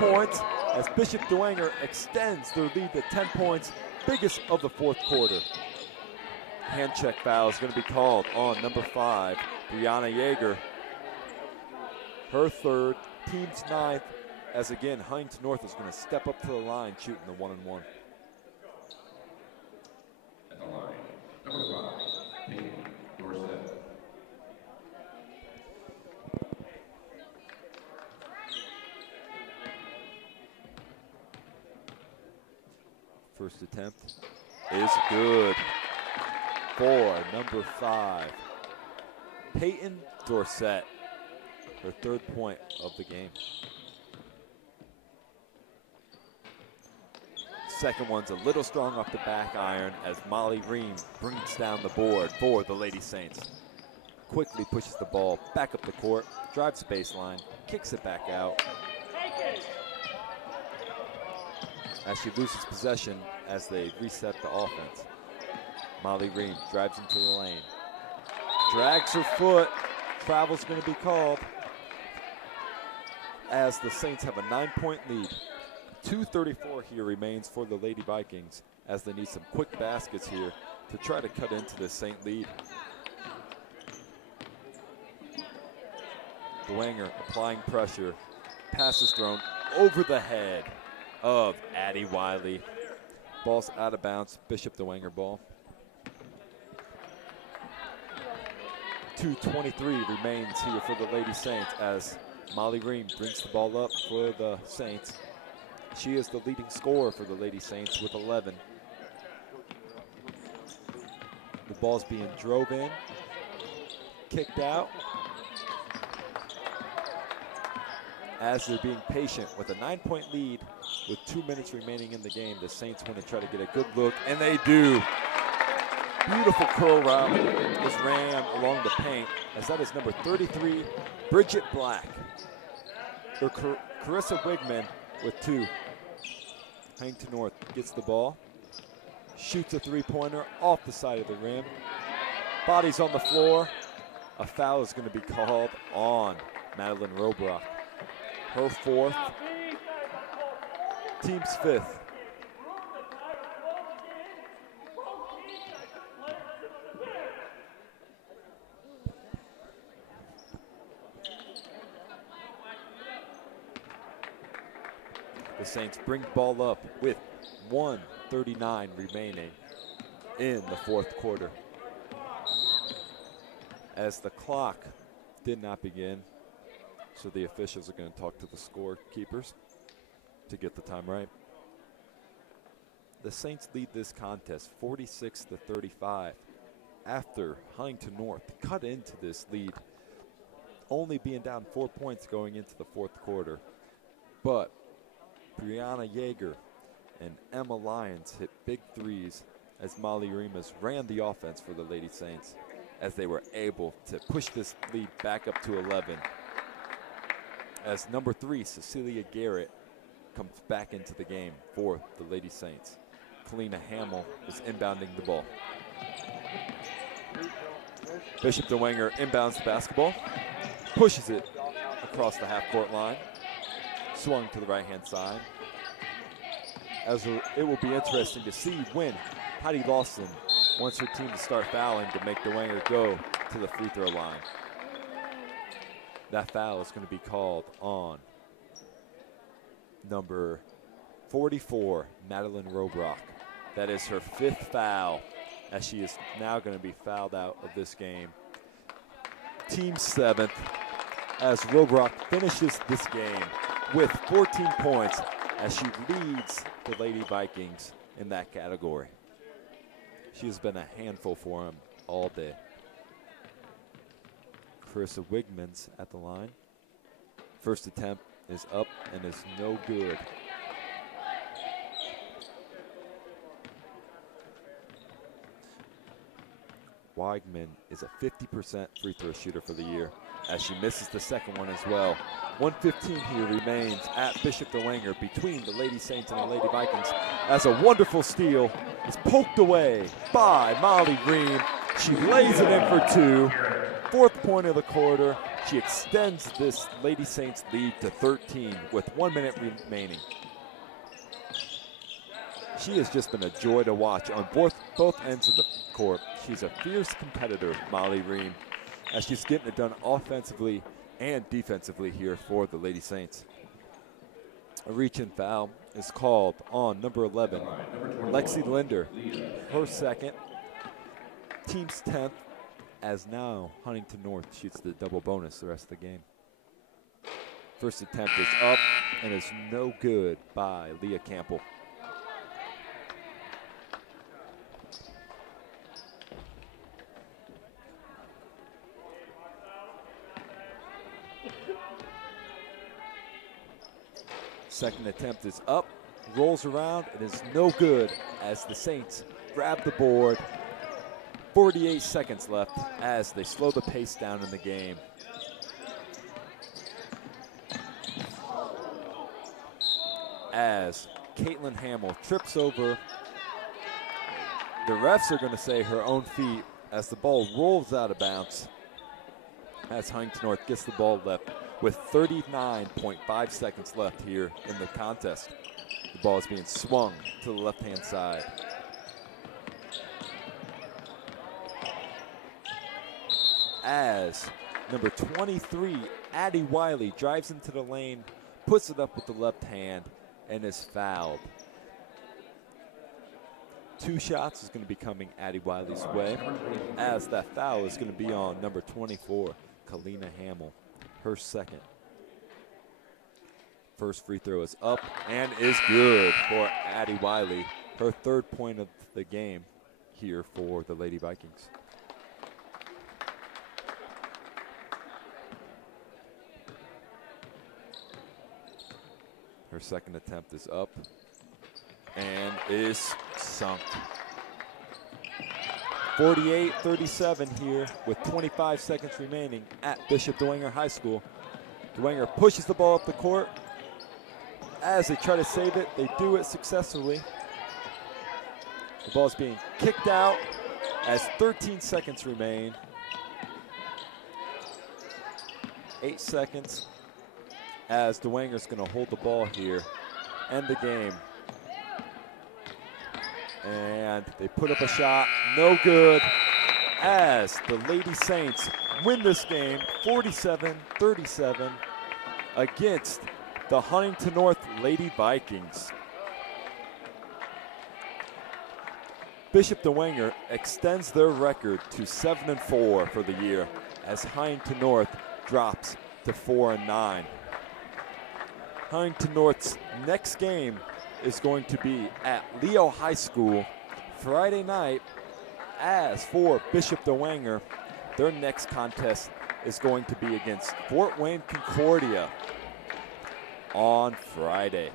3 points as Bishop Dwenger extends their lead to 10 points, biggest of the fourth quarter. Hand check foul is going to be called on number 5, Brianna Yeager. Her 3rd, team's 9th, as again, Huntington North is going to step up to the line shooting the 1-and-1. At the line, number 5, Peyton Dorsett. First attempt is good for number 5, Peyton Dorsett, her 3rd point of the game. Second one's a little strong off the back iron as Molly Ream brings down the board for the Lady Saints. Quickly pushes the ball back up the court, drives baseline, kicks it back out. As she loses possession as they reset the offense. Molly Ream drives into the lane. Drags her foot. Travel's going to be called as the Saints have a 9-point lead. 2:34 here remains for the Lady Vikings as they need some quick baskets here to try to cut into the Saint lead. Dwenger applying pressure. Pass is thrown over the head of Addie Wiley. Ball's out of bounds. Bishop Dwenger ball. 2:23 remains here for the Lady Saints as Molly Ream brings the ball up for the Saints. She is the leading scorer for the Lady Saints with 11. The ball's being drove in, kicked out. As they're being patient with a 9-point lead with 2 minutes remaining in the game, the Saints want to try to get a good look, and they do. Beautiful curl route is ran along the paint as that is number 33, Bridget Black. Or Carissa Wigman with 2. Huntington North gets the ball, shoots a 3-pointer off the side of the rim. Body's on the floor. A foul is going to be called on Madeline Robrock. Her 4th, team's 5th. The Saints bring ball up with 1:39 remaining in the fourth quarter. As the clock did not begin, so the officials are going to talk to the scorekeepers to get the time right. The Saints lead this contest 46-35 after Huntington North cut into this lead, only being down 4 points going into the fourth quarter. But Brianna Yeager and Emma Lyons hit big threes as Molly Remus ran the offense for the Lady Saints, as they were able to push this lead back up to 11. As number 3, Cecilia Garrett, comes back into the game for the Lady Saints. Kalina Hamill is inbounding the ball. Bishop Dwenger inbounds the basketball, pushes it across the half-court line, swung to the right-hand side. It will be interesting to see when Heidi Lawson wants her team to start fouling to make Dwenger go to the free throw line. That foul is going to be called on number 44, Madeline Robrock. That is her 5th foul, as she is now going to be fouled out of this game. Team 7th, as Robrock finishes this game with 14 points, as she leads the Lady Vikings in that category. She has been a handful for them all day. Carissa Wigmans at the line. First attempt is up and is no good. Weigman is a 50% free throw shooter for the year, as she misses the second one as well. 1:15 here remains at Bishop Dwenger between the Lady Saints and the Lady Vikings, as a wonderful steal is poked away by Molly Green. She lays it in for 2. 4th point of the quarter. She extends this Lady Saints lead to 13 with 1 minute remaining. She has just been a joy to watch on both ends of the court. She's a fierce competitor, Molly Ream, as she's getting it done offensively and defensively here for the Lady Saints. A reach-in foul is called on number 11, Lexi Linder, her 2nd, team's 10th, as now Huntington North shoots the double bonus the rest of the game. First attempt is up and is no good by Leah Campbell. Second attempt is up, rolls around, and is no good as the Saints grab the board. 48 seconds left as they slow the pace down in the game. As Caitlin Hamill trips over, the refs are going to say her own feet as the ball rolls out of bounds, as Huntington North gets the ball left with 39.5 seconds left here in the contest. The ball is being swung to the left-hand side. As number 23, Addie Wiley, drives into the lane, puts it up with the left hand, and is fouled. 2 shots is going to be coming Addie Wiley's way, as that foul is going to be on number 24, Kalina Hamill, her 2nd. First free throw is up and is good for Addie Wiley, her 3rd point of the game here for the Lady Vikings. Her 2nd attempt is up and is sunk. 48-37 here with 25 seconds remaining at Bishop Dwenger High School. Dwenger pushes the ball up the court. As they try to save it, they do it successfully. The ball is being kicked out as 13 seconds remain. 8 seconds as Dwenger's going to hold the ball here, end the game. And they put up a shot, no good, as the Lady Saints win this game 47-37 against the Huntington North Lady Vikings. Bishop Dwenger extends their record to 7-4 for the year, as Huntington North drops to 4-9. Huntington North's next game is going to be at Leo High School Friday night As for Bishop Dwenger, their next contest is going to be against Fort Wayne Concordia on Friday.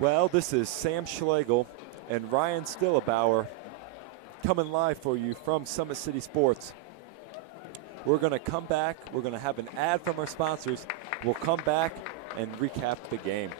Well, this is Sam Schlegel and Ryan Stillebauer coming live for you from Summit City Sports. We're going to come back. We're going to have an ad from our sponsors. We'll come back and recap the game.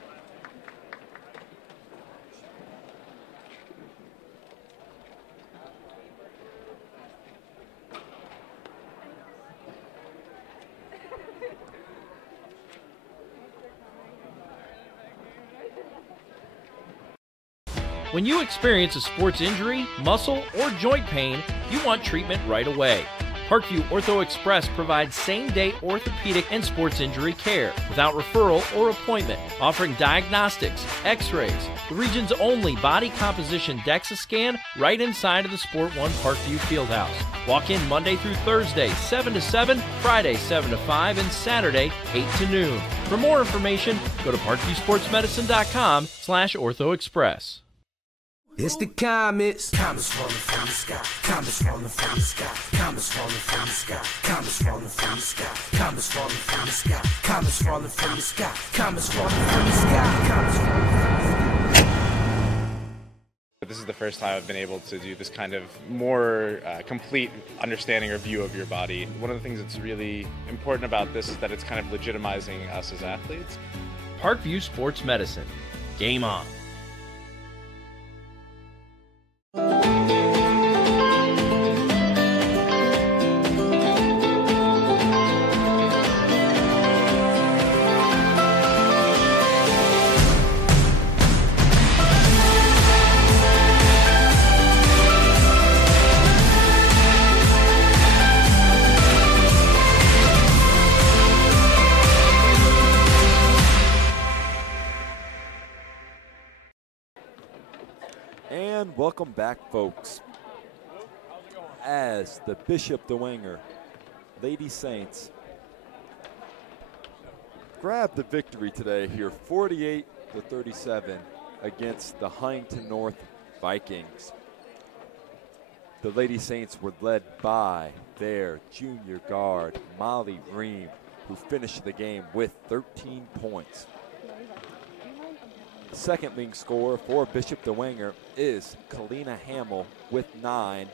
When you experience a sports injury, muscle, or joint pain, you want treatment right away. Parkview Ortho Express provides same-day orthopedic and sports injury care without referral or appointment, offering diagnostics, x-rays, the region's only body composition DEXA scan right inside of the Sport One Parkview Fieldhouse. Walk in Monday through Thursday, 7 to 7, Friday, 7 to 5, and Saturday, 8 to noon. For more information, go to parkviewsportsmedicine.com/orthoexpress. It's the comets. Comets falling from the sky. Comets falling from the sky. Comets falling from the sky. Comets falling from the sky. Comets falling from the sky. Comets falling from the sky. Comets falling from the sky. Comets falling from the sky. This is the first time I've been able to do this kind of more complete understanding or view of your body. One of the things that's really important about this is that it's kind of legitimizing us as athletes. Parkview Sports Medicine. Game on. And welcome back, folks. As the Bishop Dwenger Lady Saints grab the victory today here, 48-37 against the Huntington North Vikings. The Lady Saints were led by their junior guard, Molly Ream, who finished the game with 13 points. The second leading scorer for Bishop Dwenger is Kalina Hamill with 9,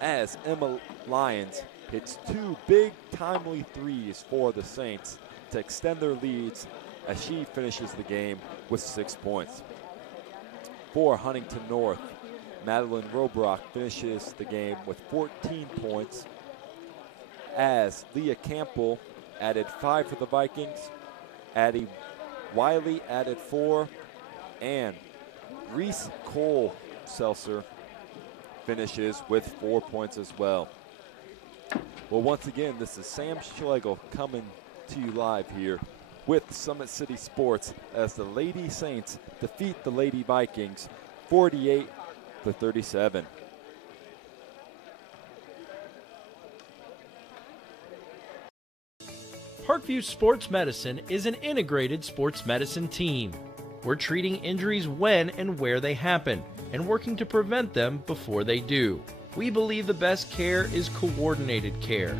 as Emma Lyons hits 2 big timely threes for the Saints to extend their leads as she finishes the game with 6 points. For Huntington North, Madeline Robrock finishes the game with 14 points, as Leah Campbell added 5 for the Vikings, Addie Wiley added 4, and Reese Cole-Seltzer finishes with 4 points as well. Well, once again, this is Sam Schlegel coming to you live here with Summit City Sports as the Lady Saints defeat the Lady Vikings 48-37. Parkview Sports Medicine is an integrated sports medicine team. We're treating injuries when and where they happen, and working to prevent them before they do. We believe the best care is coordinated care,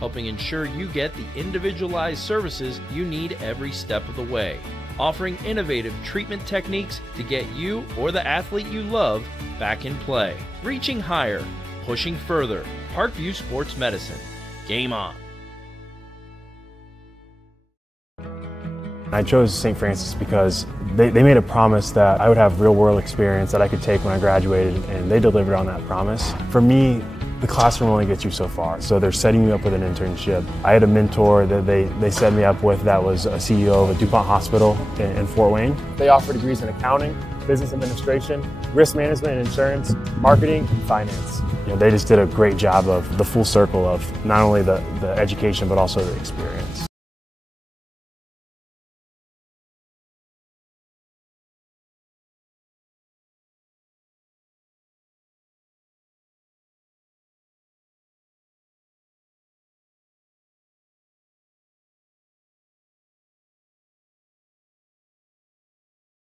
helping ensure you get the individualized services you need every step of the way, offering innovative treatment techniques to get you or the athlete you love back in play. Reaching higher, pushing further. Parkview Sports Medicine. Game on. I chose St. Francis because they made a promise that I would have real-world experience that I could take when I graduated, and they delivered on that promise. For me, the classroom only gets you so far, so they're setting you up with an internship. I had a mentor that they set me up with that was a CEO of a DuPont hospital in Fort Wayne. They offer degrees in accounting, business administration, risk management and insurance, marketing, and finance. You know, they just did a great job of the full circle of not only the education but also the experience.